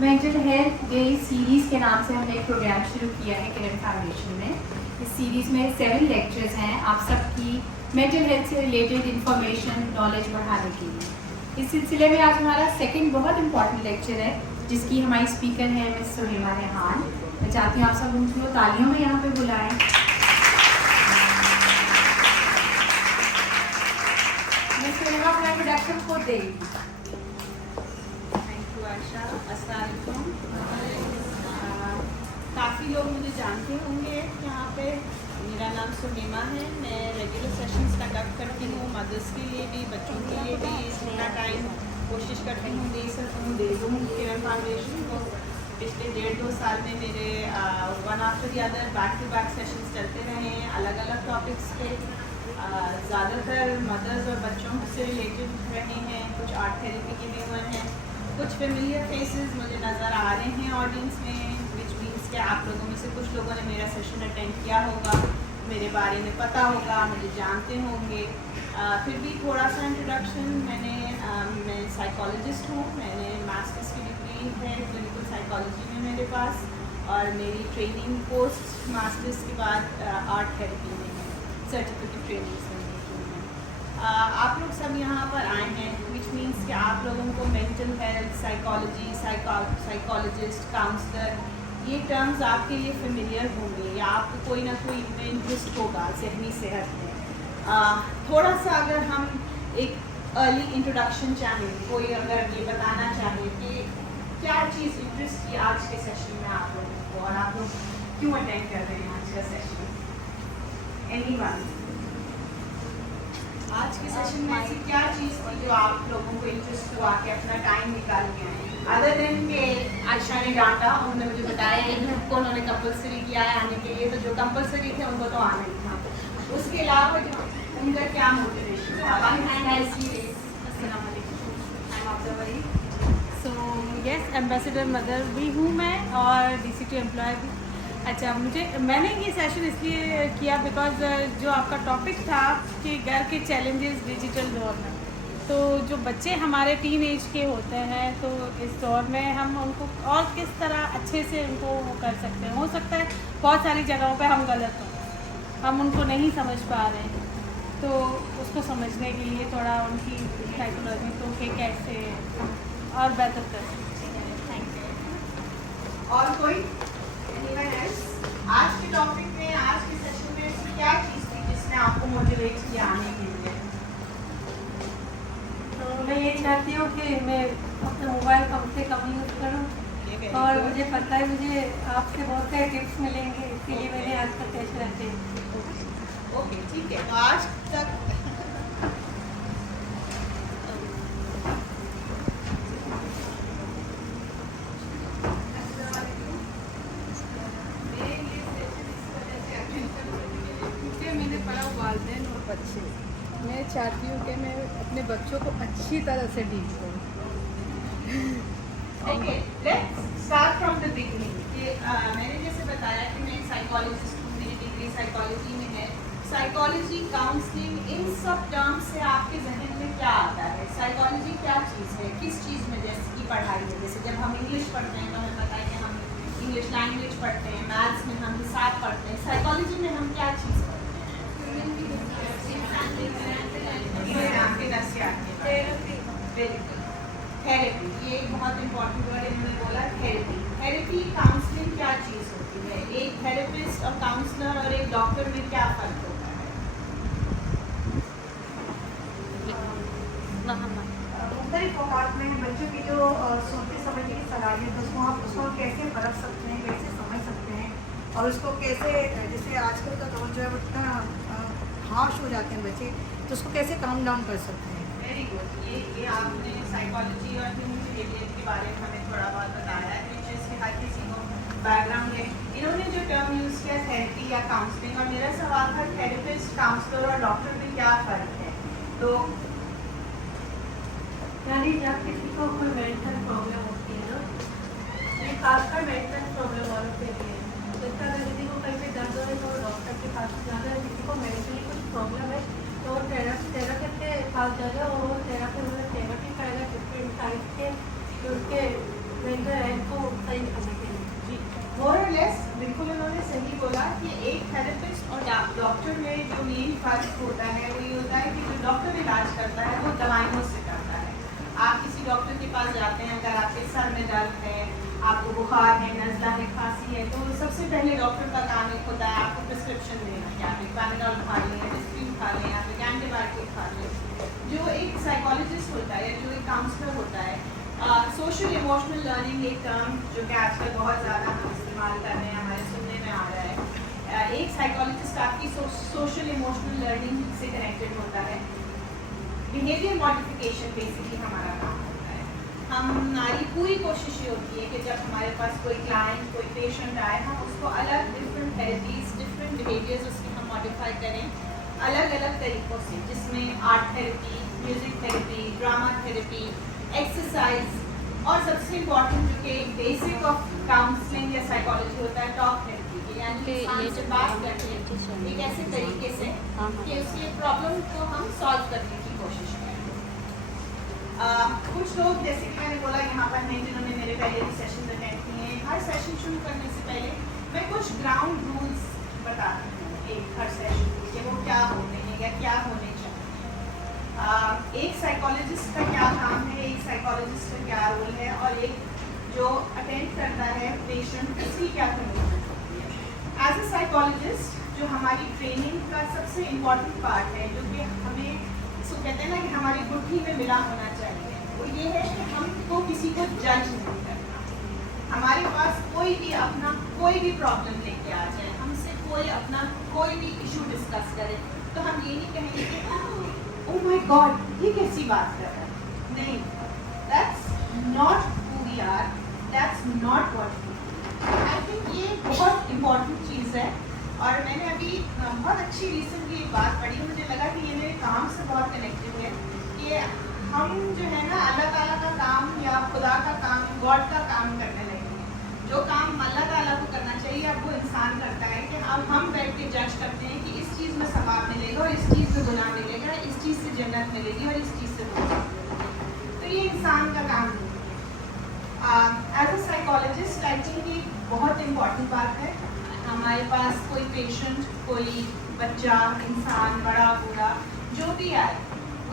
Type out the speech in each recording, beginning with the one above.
Mental health day series के नाम से हमने एक प्रोग्राम शुरू किया है किरण फाउंडेशन में। इस सीरीज़ में 7 लेक्चर्स हैं आप सबकी मेंटल हेल्थ से रिलेटेड इंफॉर्मेशन नॉलेज बढ़ाने के लिए। इस सिलसिले में आज हमारा सेकंड बहुत इंपॉर्टेंट लेक्चर है जिसकी हमारी स्पीकर है मिस सुलेमा रेहान। मैं चाहती हूँ आप सब उनको तालियों में यहाँ पे बुलाएं। मिस सुलेमा अपना इंट्रोडक्शन खुद देगी। काफ़ी लोग मुझे जानते होंगे यहाँ पे। मेरा नाम सुलेमा है। मैं रेगुलर सेशंस कंडक्ट करती हूँ मदर्स के लिए भी, बच्चों के लिए भी। जितना टाइम कोशिश करती हूँ दे सकूँ दे दूँ किरण फाउंडेशन को। पिछले 1.5-2 साल में मेरे one after the other back to back sessions चलते रहे हैं अलग अलग टॉपिक्स पे। ज़्यादातर मदर्स और बच्चों से रिलेटेड रहे हैं, कुछ आर्ट थेरेपी के भी हुए हैं, कुछ फेमिलियर फेसेस मुझे नज़र आ रहे हैं ऑडियंस में, विच मीन्स कि आप लोगों में से कुछ लोगों ने मेरा सेशन अटेंड किया होगा, मेरे बारे में पता होगा, मुझे जानते होंगे। फिर भी थोड़ा सा इंट्रोडक्शन। मैं साइकोलॉजिस्ट हूँ। मैंने मास्टर्स की डिग्री है क्लिनिकल साइकोलॉजी में मेरे पास, और मेरी ट्रेनिंग पोस्ट मास्टर्स के बाद आर्ट थेरेपी में है, सर्टिफिकेट ट्रेनिंग्स में। आप लोग सब यहाँ पर आए हैं विच मीन्स कि आप लोगों को mental health, psychology, psychologist, counsellor, ये टर्म्स आपके लिए फेमिलियर होंगे या आपको कोई ना कोई इनमें इंटरेस्ट होगा जहनी सेहत में। थोड़ा सा अगर हम एक अर्ली इंट्रोडक्शन चाहें, कोई अगर ये बताना चाहे कि क्या चीज़ इंटरेस्ट की आज के सेशन में आप लोगों को, और आप लोग क्यों अटेंड कर रहे हैं आज का सेशन? एनीवन? आज के सेशन में ऐसी क्या चीज़ थी जो आप लोगों को इंटरेस्ट हुआ कि अपना टाइम निकाल के आए? अदर दिन के आयशा ने डांटा, उन्होंने मुझे बताया एक ग्रुप को उन्होंने कंपलसरी किया है आने के लिए, तो जो कंपलसरी थे उनको तो आना ही था। उसके अलावा जो उनका क्या मोटिवेशन था? सो यस, एम्बेसडर मदर भी हूँ मैं और DCT एम्प्लॉय भी। अच्छा, मैंने ये सेशन इसलिए किया बिकॉज जो आपका टॉपिक था कि घर के चैलेंजेस डिजिटल दौर में, तो जो बच्चे हमारे टीन एज के होते हैं, तो इस दौर में हम उनको और किस तरह अच्छे से उनको वो कर सकते हैं। हो सकता है बहुत सारी जगहों पे हम गलत हों, हम उनको नहीं समझ पा रहे हैं, तो उसको समझने के लिए थोड़ा उनकी साइकोलॉजी को कि कैसे और बेहतर कर सकते हैं। Thank you. और कोई आज के टॉपिक में, आज के सेशन में ऐसी क्या चीज़ थी जिसने आपको मोटिवेट किया आने के लिए? तो मैं ये चाहती हूँ कि मैं अपना मोबाइल कम से कम यूज़ करूँ, और मुझे पता है मुझे आपसे बहुत सारे टिप्स मिलेंगे, इसीलिए मैंने आज का सेशन अटेंड किया। ओके, ठीक है। तो आज तक बच्चे, मैं चाहती हूँ कि मैं अपने बच्चों को अच्छी तरह से डील करूँ। Okay, let's start from the beginning. मैंने जैसे बताया कि मैं साइकोलॉजिस्ट हूँ, मेरी डिग्री साइकोलॉजी में है। साइकोलॉजी, काउंसलिंग, इन सब टर्म्स से आपके जहन में क्या आता है? साइकोलॉजी क्या चीज़ है, किस चीज़ में जैसे की पढ़ाई है? जैसे जब हम इंग्लिश पढ़ते हैं तो हमें पता है कि हम इंग्लिश लैंग्वेज पढ़ते हैं, मैथ्स में हम हिसाब पढ़ते हैं, साइकोलॉजी में हम क्या चीज़ पढ़ते हैं? थेरेपी, ये एक बहुत इंपॉर्टेंट वर्ड इन्होंने बोला, थेरेपी। थेरेपी, काउंसलिंग क्या चीज़ होती है? एक थेरेपिस्ट और काउंसलर और एक डॉक्टर में क्या फ़र्क होता है? मुख्तलिफ औकात में बच्चों की जो सोचने समझने की सलाहियत है उसको कैसे परख सकते हैं, कैसे समझ सकते हैं, और उसको कैसे, जैसे आजकल का दौर जो है वो इतना हाश हो जाते हैं बच्चे, तो उसको कैसे काम डाउन कर सकते हैं? Very good. ये आपने साइकोलॉजी और ह्यूमन बिहेवियर के बारे में हमें थोड़ा बहुत बताया है, जिससे हर किसी को बैकग्राउंड है। इन्होंने जो टर्म यूज़ किया थेरेपी या काउंसलिंग, और मेरा सवाल था थेरेपिस्ट, काउंसलर और डॉक्टर में क्या फ़र्क है? तो यानी जब किसी को कोई मेंटल प्रॉब्लम होती है ना, ये खासकर मेंटल प्रॉब्लम वालों के लिए, जैसे अगर किसी को कहीं पे दर्द हो तो डॉक्टर के पास जाना है, किसी को मेंटली कुछ प्रॉब्लम है तो थेरापिस्ट के पास जाना, और वो थेरापी करेगा डिफरेंट टाइप के जो उसके मेंटल हेल्थ को सही करने के लिए? जी, मोर और लेस बिल्कुल उन्होंने सही बोला कि एक थेरेपिस्ट और डॉक्टर में जो मेन फर्क होता है वो ये होता है कि जो डॉक्टर इलाज करता है वो दवाइयों से करता है। आप किसी डॉक्टर के पास जाते हैं, अगर आपके सर में दर्द है, आपको बुखार है, नज़ला है, खांसी है, तो सबसे पहले डॉक्टर का काम एक होता है आपको प्रिस्क्रिप्शन देना कि आप एक पैराडॉल खा लें, एस्पिरिन खा लें, आप एक एंटीबायोटिक खा लें। जो एक साइकोलॉजिस्ट होता है, जो एक काउंसलर होता है, सोशल इमोशनल लर्निंग एक टर्म जो कि आजकल बहुत ज़्यादा हम इस्तेमाल कर रहे हैं, हमारे सुनने में आ रहा है। एक साइकोलॉजिस्ट आपकी सोशल इमोशनल लर्निंग से कनेक्टेड होता है। बिहेवियर मॉडिफिकेशन बेसिकली हमारा काम होता है। हमारी पूरी कोशिश ये होती है कि जब हमारे पास कोई क्लाइंट, कोई पेशेंट आए, हम उसको अलग डिफरेंट थेरेपीज, डिफरेंट बिहेवियर्स उसके हम मॉडिफाई करें अलग अलग तरीक़ों से, जिसमें art therapy, music therapy, drama therapy, exercise और सबसे इम्पॉर्टेंट जो कि बेसिक ऑफ काउंसलिंग या साइकोलॉजी होता है टॉक थेरेपी, यानी इंसान से बात करके एक ऐसे तरीके से कि उसकी प्रॉब्लम को हम सॉल्व करने की कोशिश करें। कुछ लोग जैसे कि मैंने बोला यहाँ पर हैं जिन्होंने मेरे पहले भी सेशन अटेंड किए हैं। हर सेशन शुरू करने से पहले मैं कुछ ग्राउंड रूल्स बताती हूँ एक हर सेशन कि वो क्या होने हैं या क्या होने चाहिए। एक साइकोलॉजिस्ट का क्या काम है, एक साइकोलॉजिस्ट का क्या रोल है, और एक जो अटेंड करता है पेशेंट उसकी क्या कमिटमेंट होती है। एज अ साइकोलॉजिस्ट जो हमारी ट्रेनिंग का सबसे इम्पॉर्टेंट पार्ट है, जो कि हमें इसको कहते हैं ना कि हमारी गुठली में मिला होना चाहिए, वो ये है कि हमको किसी को जज नहीं करना। हमारे पास कोई भी अपना कोई भी प्रॉब्लम लेके आ जाए, हमसे कोई अपना कोई भी इशू डिस्कस करे, तो हम ये नहीं कहेंगे कि ओह माय गॉड ये कैसी बात कर रहा है। नहीं, that's not who we are, that's not what we do. I think ये बहुत इम्पॉर्टेंट चीज़ है। और मैंने अभी बहुत अच्छी रिसेंटली एक बात पढ़ी, मुझे लगा कि ये मेरे काम से बहुत कनेक्टेड है कि हम जो है ना अल्लाह ताला का काम या खुदा का काम, गॉड का काम करने लगे हैं। जो काम अल्लाह ताला को करना चाहिए अब वो इंसान करता है कि अब हम बैठ के जज करते हैं कि इस चीज़ में सवाब मिलेगा और इस चीज़ में गुनाह मिलेगा, इस चीज़ से जन्नत मिलेगी और इस चीज़ से गुनाह मिलेगा। तो ये इंसान का काम नहीं है। As a psychologist I think ये बहुत इम्पॉर्टेंट बात है। हमारे पास कोई पेशेंट, कोई बच्चा, इंसान, बड़ा बूढ़ा जो भी आए,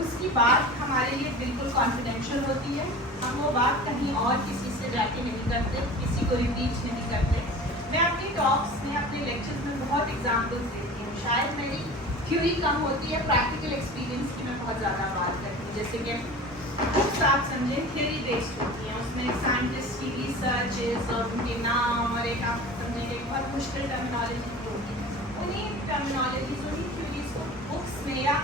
उसकी बात हमारे लिए बिल्कुल कॉन्फिडेंशियल होती है। हम वो बात कहीं और किसी से जाके नहीं करते, किसी को रिपीट नहीं करते। मैं अपनी टॉक्स में, अपने लेक्चर्स में बहुत एग्जाम्पल्स देती हूँ। शायद मेरी थ्योरी कम होती है, प्रैक्टिकल एक्सपीरियंस की मैं बहुत ज़्यादा बात करती हूँ। जैसे कि कुछ आप समझे थ्योरी बेस्ड होती हैं, उसमें साइंटिस्ट की रिसर्चेज और उनके नाम और एक आप समझेंगे बहुत मुश्किल टर्मिनोलॉजी होती है। उन्हीं टर्मिनोलॉजीज, उन्हीं थ्योरीज को बुक्स में या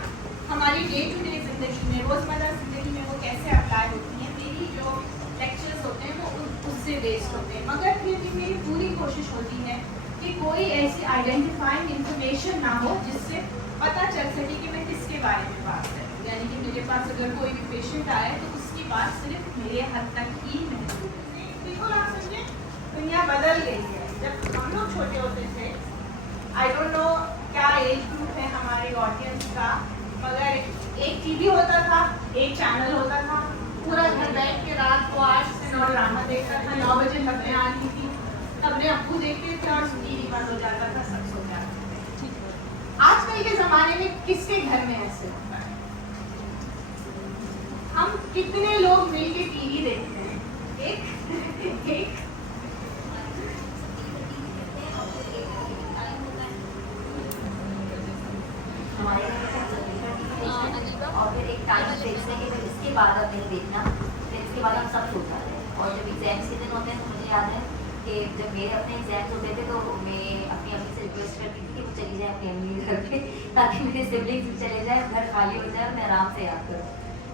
हमारी डे टू डे ज़िंदगी में, रोज़मर्रा ज़िंदगी में वो कैसे अप्लाई होती हैं, मेरी जो लेक्चर्स होते हैं वो उससे बेस्ड होते हैं। मगर फिर भी मेरी पूरी कोशिश होती है कि कोई ऐसी आइडेंटिफाइंग इंफॉर्मेशन ना हो जिससे पता चल सके कि मैं किसके बारे में बात कर रही हूँ। यानी कि मेरे पास अगर कोई भी पेशेंट आए तो उसकी बात सिर्फ मेरे हद तक ही महसूस है। बिल्कुल आप समझे, दुनिया बदल गई है। जब हम लोग छोटे होते थे, आई डोंट नो क्या एज ग्रुप है हमारे ऑडियंस का, मगर एक टीवी होता था, एक चैनल होता था, पूरा घर बैठ के रात को 8 से 9 ड्रामा देखता था। 9 बजे खबरें आती थी, खबरें अब्बू देखते थे और टीवी बंद हो जाता था, सब सो जाते थे। आजकल के ज़माने में किसके घर में ऐसे होता है? हम कितने लोग मिलके टीवी देखते हैं? एक और फिर एक टाइम फिक्स है कि फिर इसके बाद अब नहीं देखना, फिर इसके बाद हम सब सो जाते हैं। और जब एग्जाम्स के दिन होते हैं तो मुझे याद है कि जब मेरे अपने एग्जाम्स होते थे तो मैं अपनी अम्मी से रिक्वेस्ट करती थी कि वो चली जाए अपनी अम्मी के घर पे, ताकि मेरे सिबलिंग्स भी चले जाए, घर खाली हो जाए और मैं आराम से याद करूँ।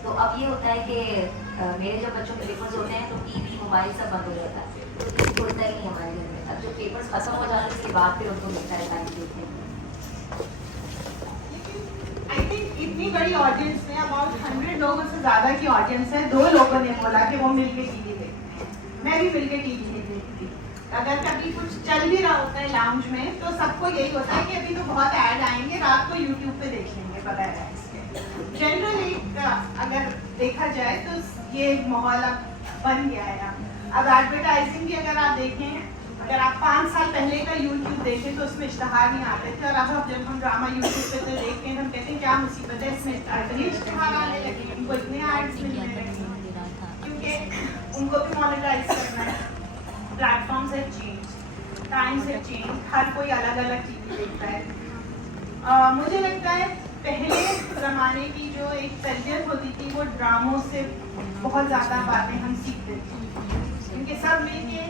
तो अब ये होता है कि मेरे जब बच्चों के पेपर्स होते हैं तो टीवी, मोबाइल सब बंद हो जाता है, तो किसी होता ही नहीं हमारे घर में। अब जब पेपर्स खत्म हो जाते हैं उसके बाद फिर उनको मिलता है टाइम देखने में। आई थिंक इतनी बड़ी ऑडियंस में अबाउट 100 लोगों से ज़्यादा की ऑडियंस है। 2 लोगों ने बोला कि वो मिलके टीवी देखते हैं। मैं भी मिलके टीवी नहीं देखती। अगर कभी कुछ चल भी रहा होता है लाउंज में तो सबको यही होता है कि अभी तो बहुत ऐड आएंगे, रात को यूट्यूब पे देख लेंगे बगैर एड्स के। जनरली अगर देखा जाए तो ये माहौल अब बन गया है। अब एडवर्टाइजिंग भी अगर आप देखें, अगर आप 5 साल पहले का यूट्यूब देखें तो उसमें इश्तहार नहीं आते थे, और अब जब हम ड्रामा यूट्यूब पे तो देखते हैं तो हम कहते हैं क्या मुसीबत है, इसमें इतने इश्तहार आने लगे, उनको इतने एड्स मिलने लगे, क्योंकि उनको भी मोनेटाइज करना है। Platforms have change, times have change, हर कोई अलग अलग चीज़ें देखता है। मुझे लगता है पहले ज़माने की जो एक तरबियत होती थी वो ड्रामों से बहुत ज़्यादा बातें हम सीखते थे, क्योंकि सब मिलके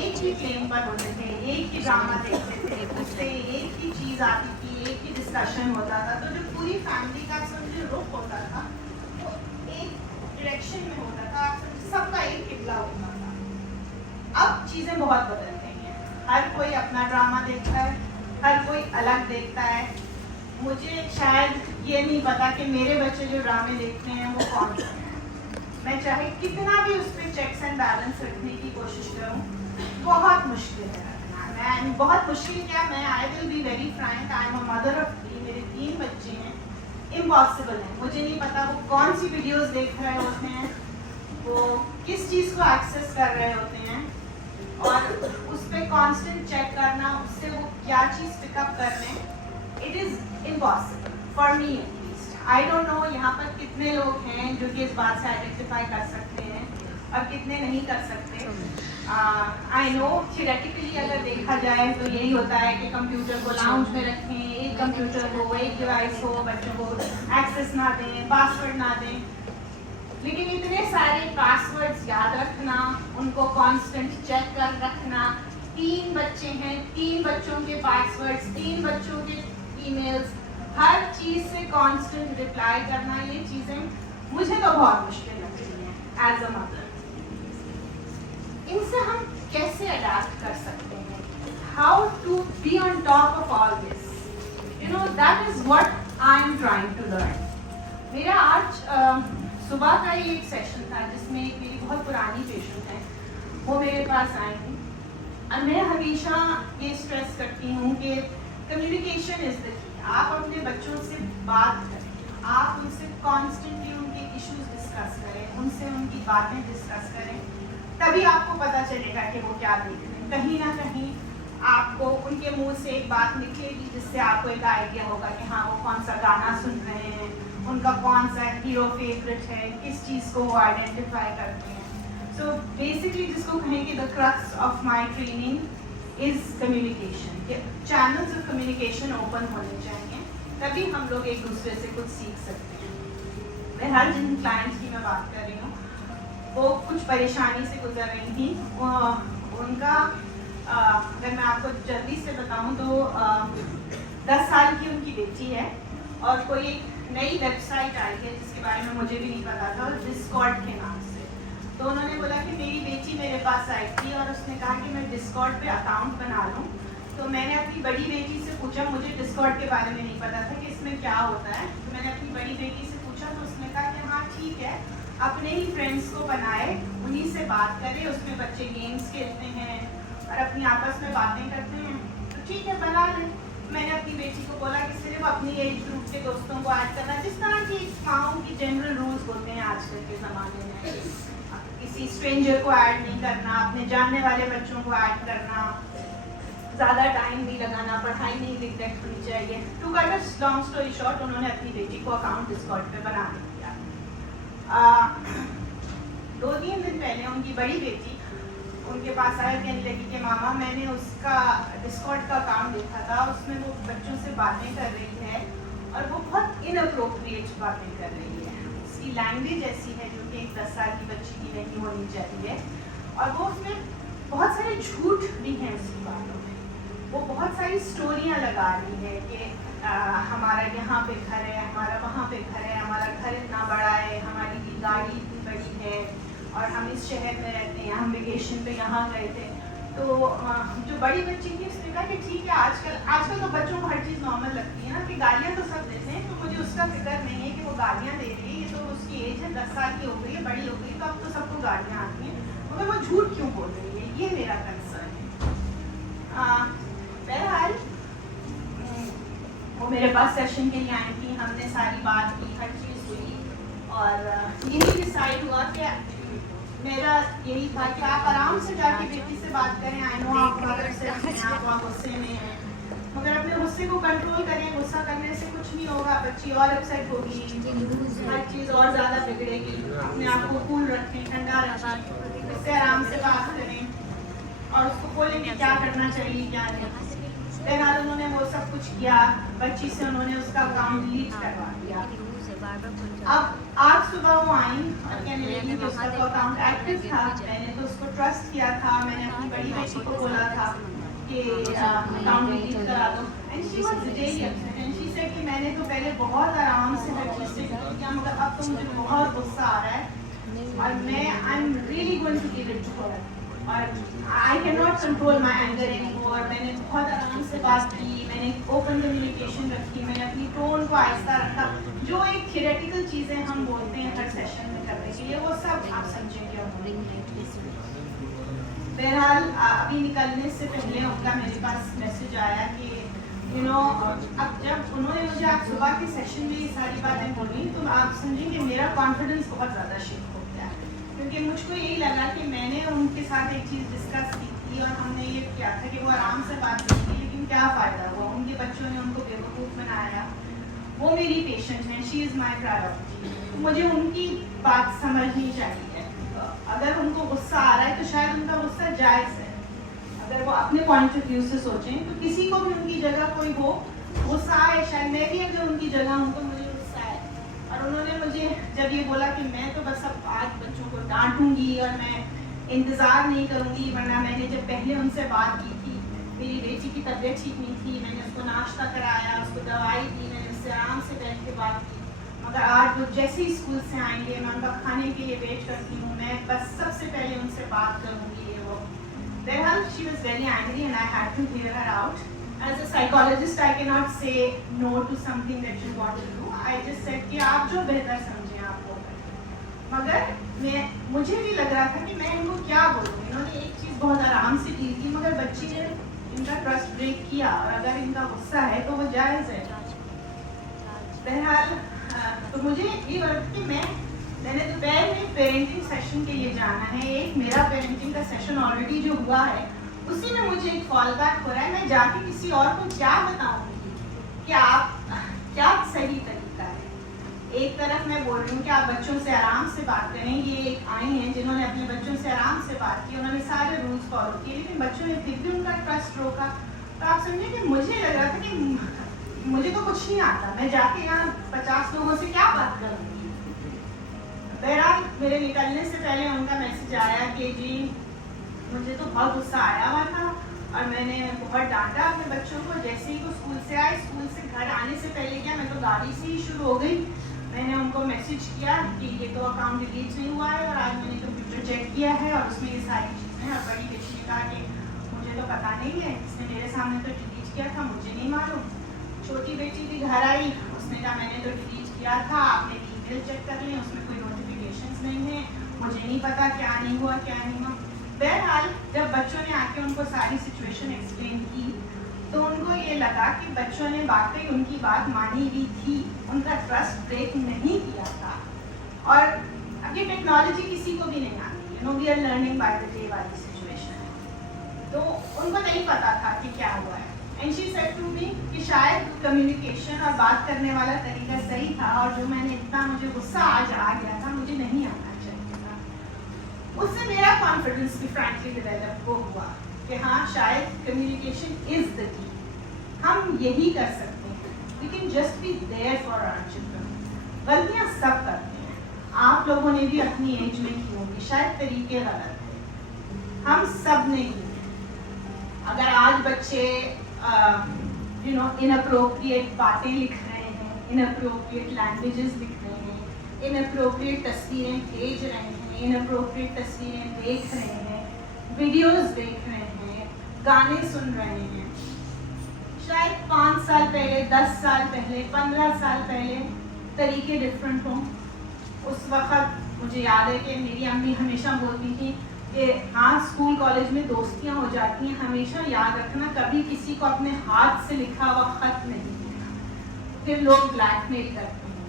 एक ही प्लेन पर होते थे, एक ही ड्रामा देखते थे, उससे एक ही चीज़ आती थी, एक ही डिस्कशन होता था, तो जो पूरी फैमिली का जो रुख होता था वो एक डायरेक्शन में होता था, सबका एक किबला होता था। अब चीज़ें बहुत बदल गई हैं, हर कोई अपना ड्रामा देखता है, हर कोई अलग देखता है। मुझे शायद ये नहीं पता कि मेरे बच्चे जो ड्रामे देखते हैं वो कौन से हैं। मैं चाहे कितना भी उस पर चेक्स एंड बैलेंस रखने की कोशिश करूं, बहुत मुश्किल है रखना। मैं बहुत मुश्किल क्या, मैं I will be very Frank, I am a mother of 3, मेरे 3 बच्चे हैं, इम्पॉसिबल है। मुझे नहीं पता वो कौन सी वीडियोस देख रहे होते हैं, वो किस चीज़ को एक्सेस कर रहे होते हैं, और उस पर कॉन्स्टेंट चेक करना, उससे वो क्या चीज़ पिकअप कर रहे हैं, it is impossible for me at least. I don't no यहाँ पर कितने लोग हैं जो कि इस बात से आइडेंटिफाई कर सकते हैं और कितने नहीं कर सकते। आई नो थियोरेटिकली अगर देखा जाए तो यही होता है कि कंप्यूटर को लाउंज में रखें, एक कंप्यूटर हो, एक डिवाइस हो, बच्चों को एक्सेस ना दें, पासवर्ड ना दें, लेकिन इतने सारे पासवर्ड्स याद रखना, उनको कांस्टेंट चेक कर रखना, 3 बच्चे हैं, 3 बच्चों के पासवर्ड्स, 3 बच्चों के ईमेल्स, हर चीज़ से कांस्टेंट रिप्लाई करना, ये चीज़ें मुझे तो बहुत मुश्किल लग रही हैं एज अ मदर। इनसे हम कैसे अडैप्ट कर सकते हैं, how to be on top of all this, you know, that is what I am trying to learn. मेरा आज सुबह का ही एक सेशन था जिसमें एक मेरी बहुत पुरानी पेशेंट है, वो मेरे पास आई थी, और मैं हमेशा ये स्ट्रेस करती हूँ कि कम्युनिकेशन इज़ द की। आप अपने बच्चों से बात करें, आप उनसे कॉन्स्टेंटली उनके इश्यूज डिस्कस करें, उनसे उनकी बातें डिस्कस करें, तभी आपको पता चलेगा कि वो क्या देख रहे हैं। कहीं ना कहीं आपको उनके मुंह से एक बात निकलेगी जिससे आपको एक आइडिया होगा कि हाँ वो कौन सा गाना सुन रहे हैं, उनका कौन सा हीरो फेवरेट है, किस चीज़ को वो आइडेंटिफाई करते हैं। सो बेसिकली जिसको कहें कि the crux of my training is communication, channels of communication open होने चाहिए, तभी हम लोग एक दूसरे से कुछ सीख सकते हैं। मैं हर जिन क्लाइंट्स की मैं बात कर रही हूँ वो कुछ परेशानी से गुजर रही थी, उनका अगर मैं आपको जल्दी से बताऊं तो 10 साल की उनकी बेटी है, और कोई एक नई वेबसाइट आई है जिसके बारे में मुझे भी नहीं पता था, डिस्कॉर्ड के नाम से। तो उन्होंने बोला कि मेरी बेटी मेरे पास आई थी और उसने कहा कि मैं डिस्कॉर्ड पे अकाउंट बना लूँ। तो मैंने अपनी बड़ी बेटी से पूछा, मुझे डिस्कॉर्ड के बारे में नहीं पता था कि इसमें क्या होता है, तो मैंने अपनी बड़ी बेटी से पूछा, तो उसने कहा कि हाँ ठीक है, अपने ही फ्रेंड्स को बनाए, उन्हीं से बात करें, उसमें बच्चे गेम्स खेलते हैं और अपनी आपस में बातें करते हैं, तो ठीक है बना लें। मैंने अपनी बेटी को बोला कि सिर्फ अपनी एज ग्रुप के दोस्तों को ऐड करना, जिस तरह की माओं की जनरल रूल्स होते हैं आजकल के ज़माने में, किसी स्ट्रेंजर को ऐड नहीं करना, अपने जानने वाले बच्चों को ऐड करना, ज़्यादा टाइम नहीं लगाना, पढ़ाई नहीं निग्लेक्ट होनी चाहिए। To cut a long story short, उन्होंने अपनी बेटी को अकाउंट डिस्कॉर्ड पे बना दिया। 2-3 दिन पहले उनकी बड़ी बेटी उनके पास आया, कहने लगी कि मामा मैंने उसका डिस्कॉर्ड का अकाउंट देखा था, उसमें वो बच्चों से बातें कर रही है और वो बहुत इनअप्रोप्रिएट बातें कर रही है, उसकी लैंग्वेज ऐसी है जो कि एक 10 साल की बच्ची की नहीं होनी चाहिए, और वो उसमें बहुत सारे झूठ भी हैं उसकी बातों में। वो बहुत सारी स्टोरियाँ लगा रही है कि हमारा यहाँ पे घर है, हमारा वहाँ पे घर है, हमारा घर इतना बड़ा है, हमारी गाड़ी इतनी बड़ी है और हम इस शहर में रहते हैं, हम वेकेशन पे यहाँ गए थे। तो जो बड़ी बच्ची थी उसने कहा कि ठीक है, आजकल तो बच्चों को हर चीज़ नॉर्मल लगती है ना, कि गालियाँ तो सब देते हैं, तो मुझे उसका फिक्र नहीं है कि वो गालियाँ दे रही है, ये तो उसकी एज है, 10 साल की हो गई है, बड़ी हो गई, तो अब तो सबको गालियाँ आती हैं, मगर वो झूठ क्यों बोल रही है, ये मेरा कंसर्न है। बहरहाल वो मेरे पास सेशन के लिए आई थी, हमने सारी बात की, हर चीज़ हुई, और यही डिसाइड हुआ कि मेरा यही था कि आप आराम से जाके बेटी से बात करें। आई नो आप बहुत गुस्से में हैं, मगर अपने गुस्से को कंट्रोल करें। गुस्सा करने से कुछ नहीं होगा, बच्ची और अपसेट होगी, हर चीज़ और ज़्यादा बिगड़ेगी। अपने आप को कूल रखें, ठंडा रखें, उससे आराम से बात करें और उसको बोलें कि क्या करना चाहिए क्या नहीं। बहरहाल उन्होंने वो सब कुछ किया, बच्ची से उन्होंने उसका अकाउंट डिलीट करवा दिया। अब आज सुबह वो आई और कहने लगी कि उसका तो अकाउंट एक्टिव था। मैंने तो उसको ट्रस्ट किया था, मैंने अपनी बड़ी बेटी को बोला था कि अकाउंट डिलीट करा दो। And she was really upset and she said कि मैंने तो पहले बहुत आराम से हर चीज़ से किया, मगर अब तो मुझे बहुत गुस्सा आ रहा है और मैं I am really going to give it to her और I can not control my anger anymore. मैंने बहुत आराम से बात की, मैंने ओपन कम्युनिकेशन रखी, मैंने अपनी टोन को आहिस्ता रखा। जो एक थियोरेटिकल चीज़ें हम बोलते हैं हर सेशन में करने के लिए, वो सब आप समझेंगे। बहरहाल अभी निकलने से पहले उनका मेरे पास मैसेज आया कि यू नो अब जब उन्होंने मुझे आज सुबह के सेशन में ये सारी बातें बोली तो आप समझेंगे मेरा कॉन्फिडेंस बहुत ज़्यादा शेक हो गया, क्योंकि मुझको यही लगा कि मैंने उनके साथ एक चीज़ डिस्कस की थी और हमने ये किया था कि वो आराम से बात करती, लेकिन क्या फ़ायदा हुआ, उनके बच्चों ने उनको बेवकूफ़ बनाया। वो मेरी पेशेंट हैं, शी इज़ माई प्रायोरिटी। मुझे उनकी बात समझनी चाहिए। अगर उनको गुस्सा आ रहा है तो शायद उनका गुस्सा जायज़ है। अगर वो अपने पॉइंट ऑफ व्यू से सोचें तो किसी को भी उनकी जगह कोई हो गुस्सा आए, शायद मैं भी अगर उनकी जगह हूँ तो मुझे गुस्सा आए। और उन्होंने मुझे जब ये बोला कि मैं तो बस अब आज बच्चों को डांटूंगी और मैं इंतज़ार नहीं करूँगी, वरना मैंने जब पहले उनसे बात की थी, मेरी बेटी की तबीयत ठीक नहीं थी, मैंने उसको नाश्ता कराया, उसको दवाई दी, मैंने उससे आराम से बैठ के बात की, मगर आज वो जैसे ही स्कूल से आएंगे मैं उनका खाने के लिए वेट करती हूँ, मैं बस सबसे पहले उनसे बात करूँगी। ये वो बहरहाल she was very angry and I had to hear her out. As a psychologist I can not say no to something that you want to do. I just said कि आप जो बेहतर समझें आप वो करें। मगर मुझे भी लग रहा था कि मैं इनको क्या बोलूँ। इन्होंने एक चीज़ बहुत आराम से की थी, मगर बच्ची ने इनका ट्रस्ट ब्रेक किया और अगर इनका गुस्सा है तो वो जायज़ है। बहरहाल तो मुझे ये लगा कि मैंने दोपहर में पेरेंटिंग सेशन के लिए जाना है। एक मेरा पेरेंटिंग का सेशन ऑलरेडी जो हुआ है उसी में मुझे एक फॉल बैक हो रहा है। मैं जाके किसी और को क्या बताऊंगी कि आप क्या सही तरीका है। एक तरफ मैं बोल रही हूँ कि आप बच्चों से आराम से बात करें। ये एक आई हैं जिन्होंने अपने बच्चों से आराम से बात की, उन्होंने सारे रूल्स फॉलो किए, लेकिन बच्चों ने फिर भी उनका ट्रस्ट रोका। तो आप समझे कि मुझे लग रहा था कि मुझे तो कुछ नहीं आता, मैं जाके यहाँ 50 लोगों से क्या बात करूँगी। बहरहाल मेरे निकलने से पहले उनका मैसेज आया कि जी मुझे तो बहुत गुस्सा आया हुआ था और मैंने बहुत डांटा अपने बच्चों को। जैसे ही वो स्कूल से आए, स्कूल से घर आने से पहले क्या, मैं तो गाड़ी से ही शुरू हो गई। मैंने उनको मैसेज किया कि ये तो अकाउंट डिलीट नहीं हुआ है और आज मैंने कंप्यूटर चेक किया है और उसमें ये सारी चीज़ें हैं। और बड़ी बेटी ने कहा कि मुझे तो पता नहीं है, इसने मेरे सामने तो डिलीट किया था, मुझे नहीं मालूम। छोटी बेटी भी घर आई, उसने कहा मैंने तो डिलीट किया था, आपने ईमेल चेक कर लें, उसमें कोई नोटिफिकेशंस नहीं है, मुझे नहीं पता क्या नहीं हुआ क्या नहीं हुआ। बहरहाल जब बच्चों ने आके उनको सारी सिचुएशन एक्सप्लेन की तो उनको ये लगा कि बच्चों ने वाकई उनकी बात मानी भी थी, उनका ट्रस्ट ब्रेक नहीं किया था। और अब ये टेक्नोलॉजी किसी को भी नहीं आती है, no we are learning by the day वाली सिचुएशन है। तो उनको नहीं पता था कि क्या हुआ है। And she said to me कि शायद कम्युनिकेशन और बात करने वाला तरीका सही था और जो मैंने इतना मुझे गुस्सा आज आ गया था, मुझे नहीं आना चाहिए था। उससे मेरा कॉन्फिडेंस भी फ्रैंकली डेवलप को हुआ कि हाँ शायद कम्युनिकेशन इज द की। हम यही कर सकते हैं, we can just be there for our children. गलतियाँ सब करते हैं, आप लोगों ने भी अपनी एज में की होंगी, शायद तरीके गलत थे, हम सब ने की। अगर आज बच्चे इनअप्रोप्रिएट बातें लिख रहे हैं, इनअप्रोप्रिएट लैंग्वेजेस लिख रहे हैं, इनअप्रोप्रिएट तस्वीरें भेज रहे हैं, इनअप्रोप्रिएट तस्वीरें देख रहे हैं, वीडियोस देख रहे हैं, गाने सुन रहे हैं, शायद 5 साल पहले, 10 साल पहले, 15 साल पहले तरीके डिफरेंट हों। उस वक्त मुझे याद है कि मेरी अम्मी हमेशा बोलती थी कि हाँ स्कूल कॉलेज में दोस्तियाँ हो जाती हैं, हमेशा याद रखना कभी किसी को अपने हाथ से लिखा हुआ खत नहीं देना, फिर लोग ब्लैकमेल करते हैं।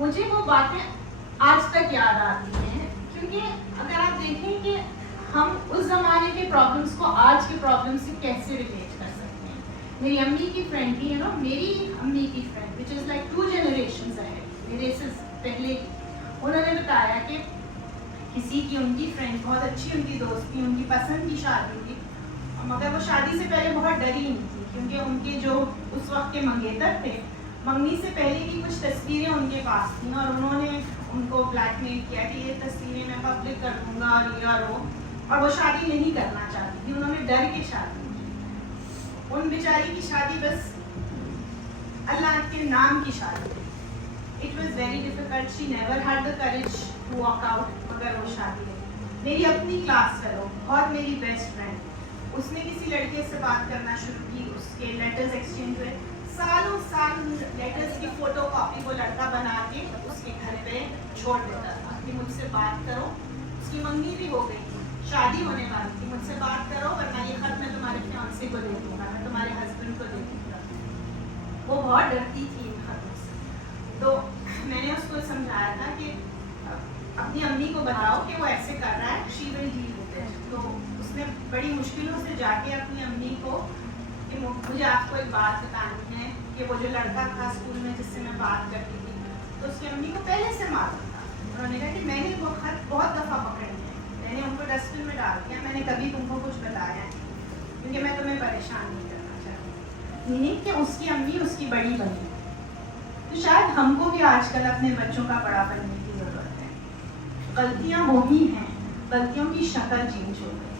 मुझे वो बातें आज तक याद आती हैं क्योंकि अगर आप देखें कि हम उस ज़माने के प्रॉब्लम्स को आज के प्रॉब्लम से कैसे रिलेट कर सकते हैं। मेरी अम्मी की फ्रेंड थी, मेरी अम्मी की friend which is like 2 generations ahead, मेरे से पहले की, उन्होंने बताया कि किसी की उनकी फ्रेंड बहुत अच्छी उनकी दोस्त थी, उनकी पसंद की शादी थी, मगर वो शादी से पहले बहुत डरी हुई थी क्योंकि उनके जो उस वक्त के मंगेतर थे, मंगनी से पहले की कुछ तस्वीरें उनके पास थी और उन्होंने उनको ब्लैकमेल किया कि ये तस्वीरें मैं पब्लिक कर दूंगा और ये और वो, और वो शादी नहीं करना चाहती थी, उन्होंने डर के शादी की। उन बेचारी की शादी बस अल्लाह के नाम की शादी थी। It was very difficult, she never had the courage to walk out, मगर वो शादी है। मेरी अपनी क्लास फेलो, बहुत मेरी बेस्ट फ्रेंड, उसने किसी लड़के से बात करना शुरू की, उसके लेटर्स एक्सचेंज हुए, सालों साल लेटर्स की फोटो कॉपी वो लड़का बना के उसके घर पे छोड़ देता था कि मुझसे बात करो। उसकी मंगनी भी हो गई थी, शादी होने वाली थी, मुझसे बात करो वरना ये खत मैं तुम्हारे फियांसे को दे दूंगा, मैं तुम्हारे हस्बैंड को दे दूंगा। वो बहुत डरती थी इन खतों से, तो मैंने उसको समझाया था कि अपनी अम्मी को बताओ कि वो ऐसे कर रहा है, she will deal with it. तो उसने बड़ी मुश्किलों से जाके अपनी अम्मी को कि मुझे आपको एक बात बतानी है कि वो जो लड़का था स्कूल में जिससे मैं बात करती थी, तो उसकी अम्मी को पहले से मालूम था। उन्होंने कहा कि मैंने वो खत बहुत दफ़ा पकड़े हैं, मैंने उनको डस्टबिन में डाल दिया, मैंने कभी तुमको कुछ बताया नहीं क्योंकि मैं तुम्हें परेशान नहीं करना चाहती। मीनिंग कि उसकी अम्मी उसकी बड़ी बनी। तो शायद हमको भी आजकल अपने बच्चों का बड़ा बनने की ज़रूरत है। गलतियाँ वही हैं, गलतियों की शक्ल चेंज हो गई।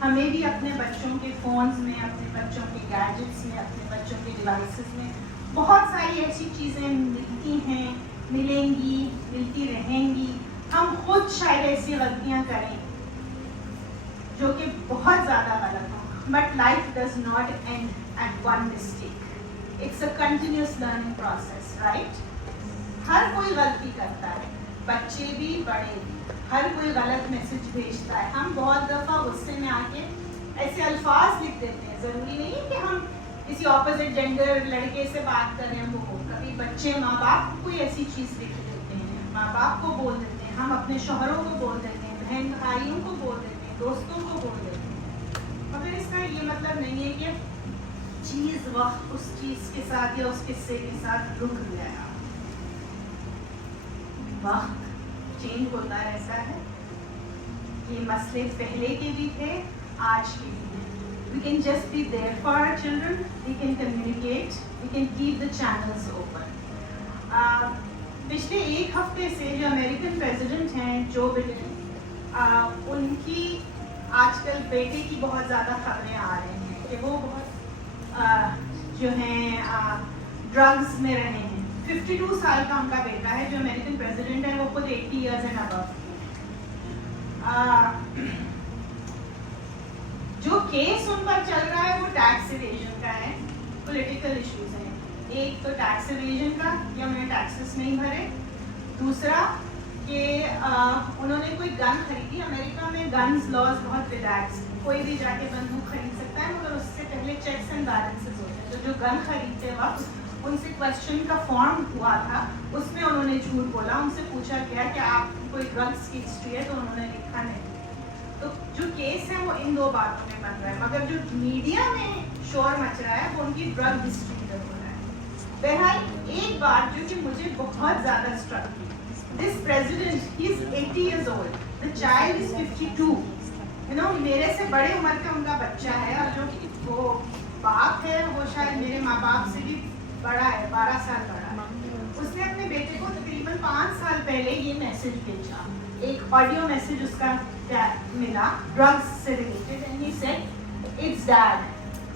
हमें भी अपने बच्चों के फ़ोन्स में, अपने बच्चों के गैजेट्स में, अपने बच्चों के डिवाइसेस में बहुत सारी ऐसी चीज़ें मिलती हैं, मिलेंगी, मिलती रहेंगी। हम खुद शायद ऐसी गलतियाँ करें जो कि बहुत ज़्यादा गलत हों, but life does not end at one mistake, it's a continuous learning process, right. हर कोई गलती करता है, बच्चे भी बड़े भी, हर कोई गलत मैसेज भेजता है। हम बहुत दफ़ा गुस्से में आके ऐसे अल्फाज लिख देते हैं, ज़रूरी नहीं है कि हम किसी ऑपोजिट जेंडर लड़के से बात कर रहे हैं, वो कभी बच्चे माँ बाप को कोई ऐसी चीज़ लिख देते हैं, माँ बाप को बोल देते हैं, हम अपने शौहरों को बोल देते हैं, बहन भाइयों को बोल देते हैं, दोस्तों को बोल देते हैं। मगर इसका ये मतलब नहीं है कि चीज़ वक्त उस चीज़ के साथ या उस किस्से के साथ रुक गया। वक्त चेंज होता रहता है, ये मसले पहले के भी थे, आज के भी हैं। We can just be there for our children, we can communicate, we can keep the channels open. पिछले एक हफ्ते से जो अमेरिकन प्रेसिडेंट हैं जो बिडेन, उनकी आजकल बेटे की बहुत ज़्यादा खबरें आ रही हैं कि वो बहुत जो हैं ड्रग्स में रहे हैं। 52 साल का उनका बेटा है जो अमेरिकन प्रेसिडेंट है, वो खुद 80 ईयर्स एंड अबव। जो केस उन पर चल रहा है वो टैक्स इवेजन का है, पॉलिटिकल इश्यूज हैं। एक तो टैक्स इवेजन का कि उन्होंने टैक्सेस नहीं भरे, दूसरा कि उन्होंने कोई गन खरीदी। अमेरिका में गन्स लॉज बहुत रिलैक्स, कोई भी जाके बंदूक खरीद सकता है, मगर उससे पहले चेक्स एंड बैलेंसेस होते हैं। तो जो गन खरीदते वक्त उनसे क्वेश्चन का फॉर्म हुआ था, उसमें उन्होंने झूठ बोला। उनसे पूछा गया कि आप कोई ड्रग्स की हिस्ट्री है, तो उन्होंने लिखा नहीं। तो जो केस है वो इन दो बातों में बन रहा है, मगर जो मीडिया में शोर मच रहा है वो उनकी ड्रग हिस्ट्री पर हो रहा है। बहरहाल एक बात जो कि मुझे बहुत ज़्यादा स्ट्रक की, this president he is 80 years old, the child is 52। मेरे से बड़े उम्र का उनका बच्चा है, और जो वो बाप है वो शायद मेरे माँ बाप से भी बड़ा है, 12 साल बड़ा है। उसने अपने बेटे को तकरीबन 5 साल पहले ये मैसेज भेजा, एक ऑडियो मैसेज उसका मिला ड्रग्स से related, and he said, it's dad,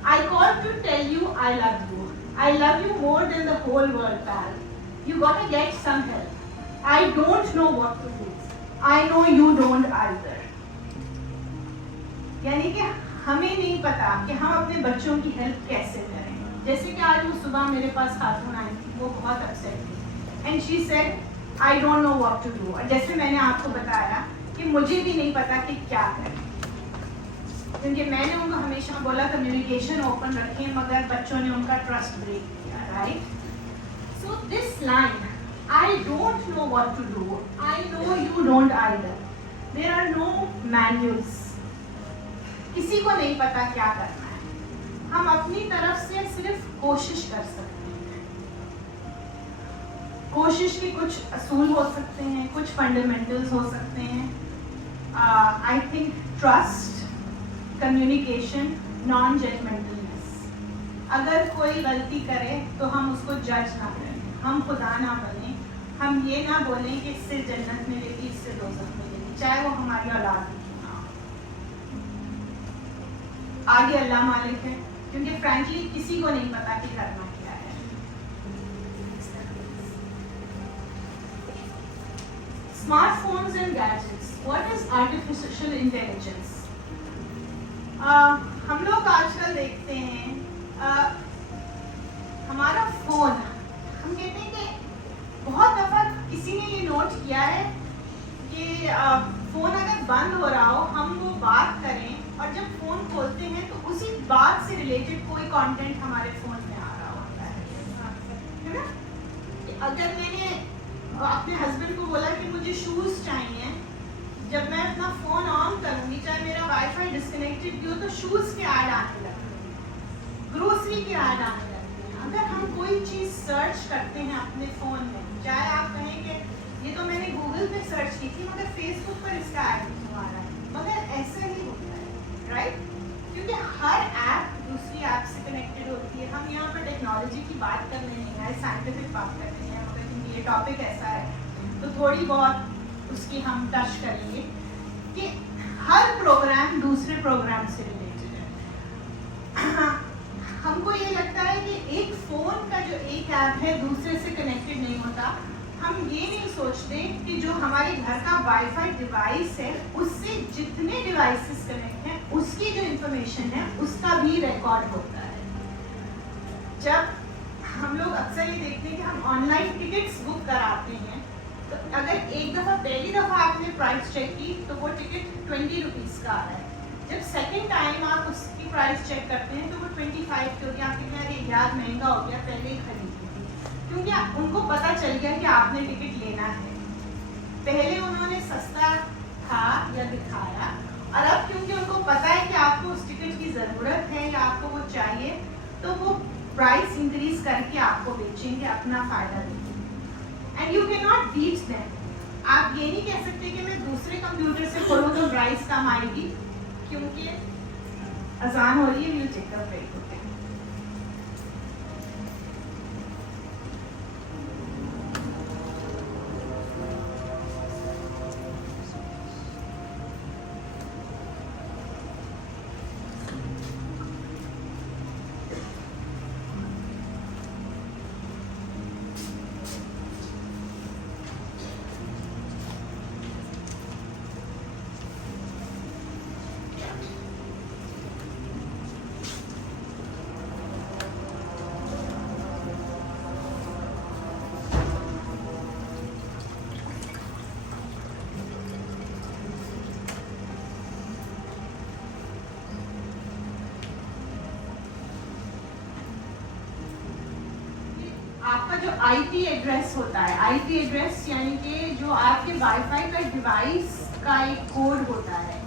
I call to tell you I love you more than the whole world pal, you gotta get some help, I don't know what to do, I know you don't either. यानी कि हमें नहीं पता कि हम अपने बच्चों की हेल्प कैसे करें। जैसे कि आज वो सुबह मेरे पास खातून आई थी, वो बहुत अपसेट थी, and she said I don't know what to do. और जैसे मैंने आपको बताया कि मुझे भी नहीं पता कि क्या करें, क्योंकि मैंने उनको हमेशा बोला कम्युनिकेशन ओपन रखें, मगर बच्चों ने उनका ट्रस्ट ब्रेक किया, right. So this line, I don't know what to do, I know you don't either, there are no manuals, किसी को नहीं पता क्या करना है। हम अपनी तरफ से सिर्फ कोशिश कर सकते हैं। कोशिश के कुछ असूल हो सकते हैं, कुछ फंडामेंटल्स हो सकते हैं। I think trust, communication, non judgmentalness. अगर कोई गलती करे तो हम उसको जज ना करें, हम खुदा ना बने, हम ये ना बोलें कि इससे जन्नत मिलेगी, इससे दोज़ख मिलेगी, चाहे वो हमारी औलाद भी क्यों ना हो। आगे अल्लाह मालिक है, क्योंकि फ्रैंकली किसी को नहीं पता कि करना क्या है। Smartphones and gadgets, what is artificial intelligence? हम लोग आजकल देखते हैं हमारा फोन, हम कहते हैं कि बहुत दफा किसी ने ये नोट किया है कि फोन अगर बंद हो रहा हो, हम वो बात करें और जब फोन खोलते हैं तो उसी बात से रिलेटेड कोई कंटेंट हमारे फोन में आ रहा होता है ना? अगर मैंने अपने हस्बैंड को बोला कि मुझे शूज चाहिए, जब मैं अपना फोन ऑन करूंगी, चाहे मेरा वाईफाई डिस्कनेक्टेड भी हो, तो शूज के ऐड आने लगते हैं, ग्रोसरी के ऐड आने लगते हैं। अगर हम कोई चीज सर्च करते हैं अपने फोन में, चाहे आप कहें कि ये तो मैंने गूगल पे सर्च की थी मगर फेसबुक पर इसका ऐड क्यों आ रहा है, मगर ऐसा ही होता है, राइट? क्योंकि हर ऐप दूसरी ऐप से कनेक्टेड होती है। हम यहाँ पर टेक्नोलॉजी की बात करने नहीं आए, साइंटिफिक बात करने हैं, मगर क्योंकि ये टॉपिक ऐसा है तो थोड़ी बहुत उसकी हम टच करेंगे कि हर प्रोग्राम दूसरे प्रोग्राम से रिलेटेड है। हमको ये लगता है कि एक फ़ोन का जो एक ऐप है दूसरे से कनेक्टेड नहीं होता। हम ये नहीं सोचते कि जो हमारे घर का वाईफाई डिवाइस है उससे जितने डिवाइसेस कनेक्ट हैं उसकी जो इंफॉर्मेशन है उसका भी रिकॉर्ड होता है। जब हम लोग अक्सर ये देखते हैं कि हम ऑनलाइन टिकट्स बुक कराते हैं, तो अगर एक दफ़ा पहली दफ़ा आपने प्राइस चेक की तो वो टिकट 20 रुपीज़ का आ रहा है। जब सेकंड टाइम आप उसकी प्राइस चेक करते हैं तो वो 25 की होगी। आप कहते हैं अरे यार महंगा हो गया, पहले ही खरीदी थी, क्योंकि उनको पता चल गया कि आपने टिकट लेना है। पहले उन्होंने सस्ता था या दिखाया, और अब क्योंकि उनको पता है कि आपको उस टिकट की ज़रूरत है या आपको वो चाहिए, तो वो प्राइस इंक्रीज करके आपको बेचेंगे, अपना फ़ायदा देंगे। And you can not beat them. आप ये नहीं कह सकते कि मैं दूसरे कंप्यूटर से खोलूँ तो प्राइस कम आएगी, क्योंकि अजान हो रही है, यू चेक अ ब्रेक होते हैं। आपका जो आईपी एड्रेस होता है, आईपी एड्रेस यानी कि जो आपके वाईफाई का डिवाइस का एक कोड होता है,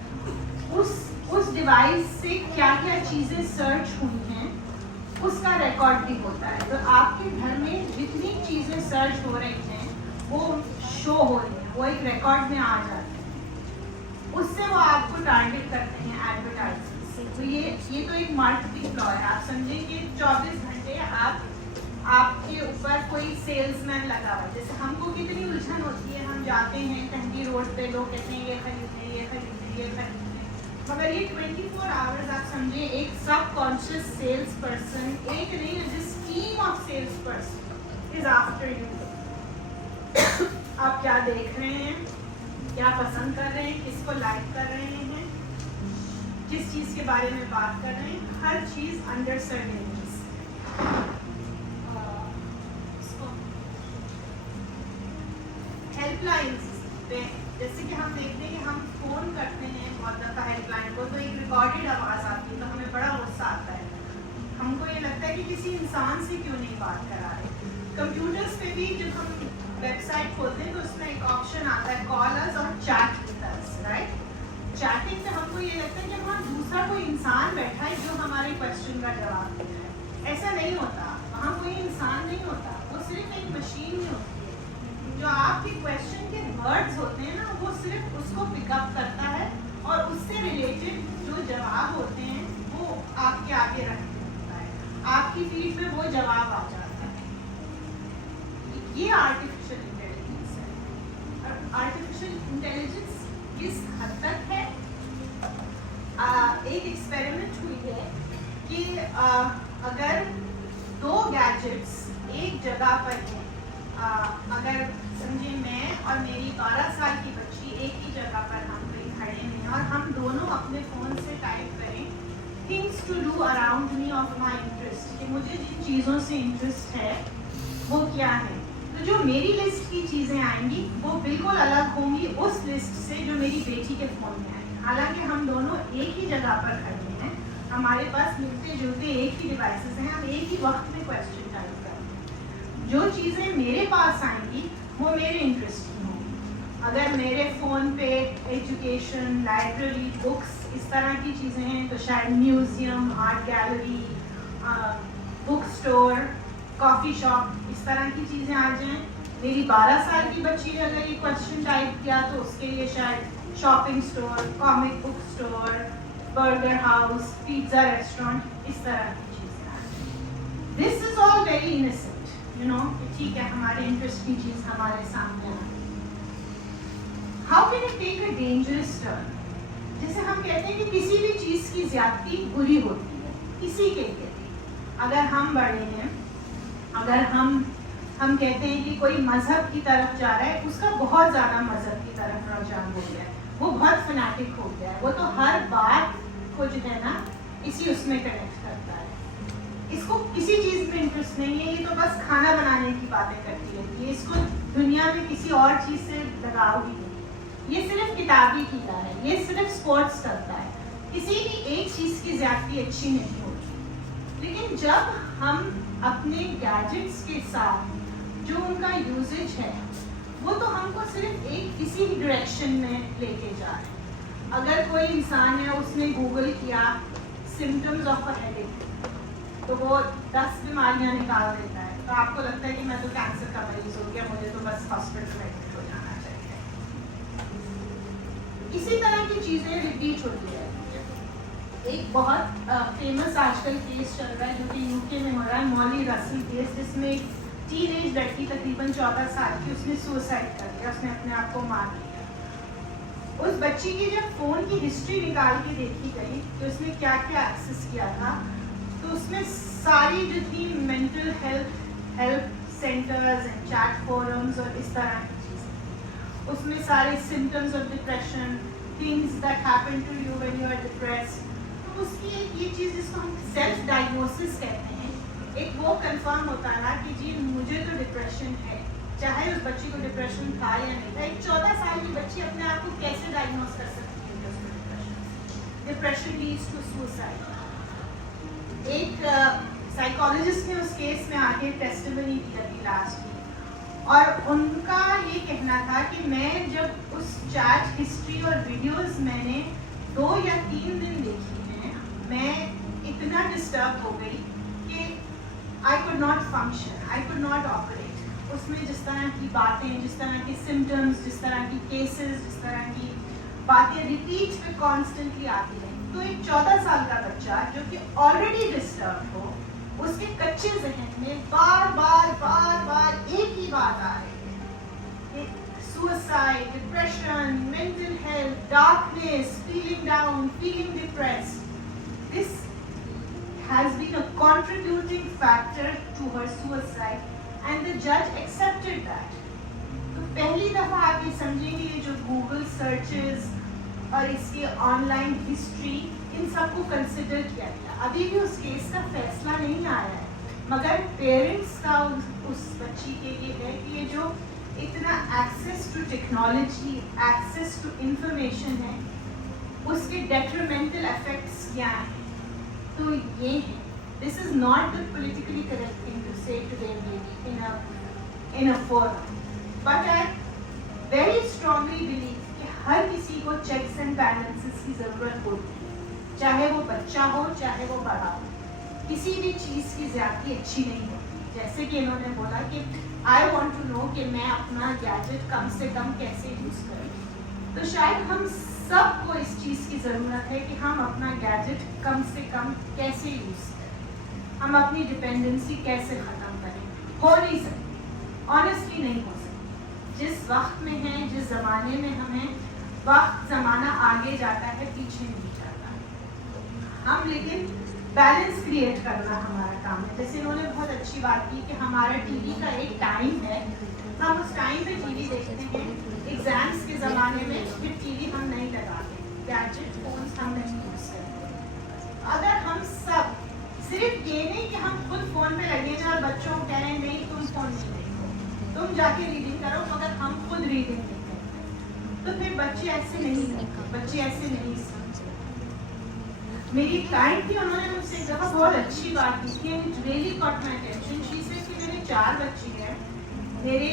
उस डिवाइस से क्या क्या चीज़ें सर्च हुई हैं उसका रिकॉर्ड भी होता है। तो आपके घर में जितनी चीज़ें सर्च हो रही हैं वो शो हो रही हैं, वो एक रिकॉर्ड में आ जाती हैं, उससे वो आपको टारगेट करते हैं एडवर्टाइजमेंट से। तो ये तो एक मार्केटिंग लॉ है। आप समझें कि 24 घंटे आपके ऊपर कोई सेल्समैन लगा हुआ है। जैसे हमको कितनी उलझन होती है, हम जाते हैं कहीं रोड पे, लोग कहते हैं ये खरीदने, ये खरीदने, ये खरीदने, मगर ये 24 आवर्स आप समझिए एक सब कॉन्शियस सेल्स पर्सन, एक नहीं, this team of sales person is after you. आप क्या देख रहे हैं, क्या पसंद कर रहे हैं, किसको लाइक कर रहे हैं, किस चीज़ के बारे में बात कर रहे हैं, हर चीज़ अंडर सर्वेलेंस। हेल्पलाइंस पे जैसे कि हम देखते हैं कि हम फ़ोन करते हैं बहुत दफ़ा हेल्पलाइन को, तो एक रिकॉर्डेड आवाज़ आती है, तो हमें बड़ा गुस्सा आता है। हमको ये लगता है कि किसी इंसान से क्यों नहीं बात करा रहे। कंप्यूटर्स पे भी जब हम वेबसाइट खोलते हैं तो उसमें एक ऑप्शन आता है कॉल अस और chat with us. Right? Chatting में हमको ये लगता है कि वहाँ दूसरा कोई इंसान बैठा है जो हमारे क्वेश्चन का जवाब दे रहा है। ऐसा नहीं होता, वहाँ कोई इंसान नहीं होता, वो सिर्फ एक मशीन ही होती है। जो आपके क्वेश्चन के वर्ड्स होते हैं ना, वो सिर्फ उसको पिकअप करता है और उससे रिलेटेड जो जवाब होते हैं वो आपके आगे रख देता है, आपकी फीड में वो जवाब आ जाता है। ये आर्टिफिशियल इंटेलिजेंस है। और आर्टिफिशियल इंटेलिजेंस किस हद तक है? एक एक्सपेरिमेंट हुई है कि अगर दो गैजेट्स एक जगह पर हैं, अगर समझिए मैं और मेरी 12 साल की बच्ची एक ही जगह पर हम कहीं खड़े हैं और हम दोनों अपने फ़ोन से टाइप करें things to do around me of my interest, कि मुझे जिन चीज़ों से इंटरेस्ट है वो क्या है, तो जो मेरी लिस्ट की चीज़ें आएंगी वो बिल्कुल अलग होंगी उस लिस्ट से जो मेरी बेटी के फ़ोन में आएंगी। हालांकि हम दोनों एक ही जगह पर खड़े हैं, हमारे पास मिलते जुलते एक ही डिवाइसेस हैं, हम एक ही वक्त में क्वेश्चन टाइप करते हैं। जो चीज़ें मेरे पास आएंगी वो मेरे इंटरेस्ट की होंगी। अगर मेरे फ़ोन पे एजुकेशन, लाइब्रेरी, बुक्स इस तरह की चीज़ें हैं तो शायद museum, art gallery, book store, coffee shop इस तरह की चीज़ें आ जाएं। मेरी 12 साल की बच्ची ने अगर ये क्वेश्चन टाइप किया तो उसके लिए शायद shopping store, comic book store, burger house, pizza restaurant इस तरह की चीज़ें आ जाएं। This is all very innocent, you know, ठीक है, हमारे इंटरेस्ट की चीज़ हमारे सामने आ रही है। How can it take a dangerous turn? जैसे हम कहते हैं कि किसी भी चीज़ की ज्यादती बुरी होती है, किसी के लिए भी। अगर हम बड़े हैं, अगर हम कहते हैं कि कोई मजहब की तरफ जा रहा है, उसका बहुत ज़्यादा मजहब की तरफ रुझान हो गया है, वो बहुत फनाटिक हो गया है, वो तो हर बात को जो है ना इसी उसमें कनेक्ट करता है। इसको किसी चीज़ में इंटरेस्ट नहीं है, ये तो बस खाना बनाने की बातें करती रहती है, इसको दुनिया में किसी और चीज़ से लगाव ही नहीं है। ये सिर्फ किताबी कीड़ा है, ये सिर्फ स्पोर्ट्स करता है, किसी भी एक चीज़ की ज्यादती अच्छी नहीं होती। लेकिन जब हम अपने गैजेट्स के साथ जो उनका यूजेज है वो तो हमको सिर्फ एक किसी भी डायरेक्शन में लेके जा रहे हैं। अगर कोई इंसान है, उसने गूगल किया सिम्टम्स ऑफ अ हेडेक तो वो 10 बीमारियां निकाल देता है, तो आपको लगता है कि मैं तो कैंसर का मरीज हो गया, मुझे तो बस हॉस्पिटल में एडमिट हो जाना चाहिए। इसी तरह की चीज़ें रिपीट होती रहती है। एक बहुत फेमस आजकल केस चल रहा है जो कि यूके में हो रहा है, मॉली रसल केस, जिसमें एक टीनेज लड़की तकरीबन 14 साल की, उसने सुसाइड कर लिया, उसने अपने आप को मार लिया। उस बच्ची की जब फ़ोन की हिस्ट्री निकाल के देखी गई तो उसने क्या क्या एक्सेस किया था, तो उसमें सारी जो थी mental health centres and chat forums और इस तरह की चीज़ें, उसमें सारे symptoms of depression, things that happen to you when you are depressed. तो उसकी एक ये चीज़ जिसको हम सेल्फ डायग्नोसिस कहते हैं, एक वो कंफर्म होता है ना कि जी मुझे तो डिप्रेशन है, चाहे उस बच्ची को डिप्रेशन था या नहीं था। एक 14 साल की बच्ची अपने आप को कैसे डायग्नोस कर सकती है कि उसको डिप्रेशन लीड्स टू सुसाइड। एक साइकोलॉजिस्ट ने उस केस में आके टेस्टिमनी दी अभी लास्ट वीक, और उनका ये कहना था कि मैं जब उस चैट हिस्ट्री और वीडियोस मैंने 2 या 3 दिन देखी हैं, मैं इतना डिस्टर्ब हो गई कि I could not function, I could not operate। उसमें जिस तरह की बातें, जिस तरह के सिम्टम्स, जिस तरह की केसेस, जिस तरह की बातें रिपीट पे कॉन्स्टेंटली आती हैं, तो एक 14 साल का बच्चा जो कि ऑलरेडी डिस्टर्ब हो, उसके कच्चे जहन में बार बार एक ही बात आ रही है, suicide, depression, mental health, darkness, feeling down, feeling depressed. This has been a contributing factor to her suicide and the judge accepted that। तो पहली दफ़ा आप ये समझेंगे ये जो गूगल सर्चेस और इसकी ऑनलाइन हिस्ट्री, इन सबको कंसिडर किया गया। अभी भी उस केस का फैसला नहीं आया है, मगर पेरेंट्स का उस बच्ची के लिए है कि ये जो इतना access to technology, access to information है, उसके डेट्रीमेंटल इफेक्ट्स क्या हैं। तो ये है, this is not the politically correct thing to say today maybe in a forum, but I very strongly believe कि हर किसी को चेक्स एंड बैलेंसेस की ज़रूरत होती है, चाहे वो बच्चा हो चाहे वो बड़ा हो। किसी भी चीज़ की ज़्यादती अच्छी नहीं होती। जैसे कि इन्होंने बोला कि आई वॉन्ट टू नो कि मैं अपना गैजेट कम से कम कैसे यूज़ करूँ, तो शायद हम सबको इस चीज़ की ज़रूरत है कि हम अपना गैजेट कम से कम कैसे यूज़ करें, हम अपनी डिपेंडेंसी कैसे ख़त्म करें। हो नहीं सकती, ऑनेस्टली नहीं हो सकती। जिस वक्त में हैं, जिस ज़माने में हम हैं, वक्त ज़माना आगे जाता है, पीछे नहीं जाता। हम लेकिन बैलेंस क्रिएट करना हमारा काम है। जैसे इन्होंने बहुत अच्छी बात की कि हमारा टीवी का एक टाइम है, हम उस टाइम पे टीवी देखते हैं। एग्जाम्स के ज़माने में फिर टीवी हम नहीं लगाते, गैजेट फोन हम नहीं यूज़ करते। अगर हम सब सिर्फ ये नहीं कि हम खुद फ़ोन पे लगे हैं और बच्चों को कह रहे हैं नहीं तुम फ़ोन नहीं देखो, तुम जाके रीडिंग करो, मगर हम खुद रीडिंग नहीं करते, तो फिर बच्चे ऐसे नहीं करते, बच्चे ऐसे नहीं समझते। मेरी क्लाइंट थी, उन्होंने मुझसे एक दफ़ा बहुत अच्छी बात की थी, it really cot my attention. She said कि मेरे 4 बच्चे हैं, मेरे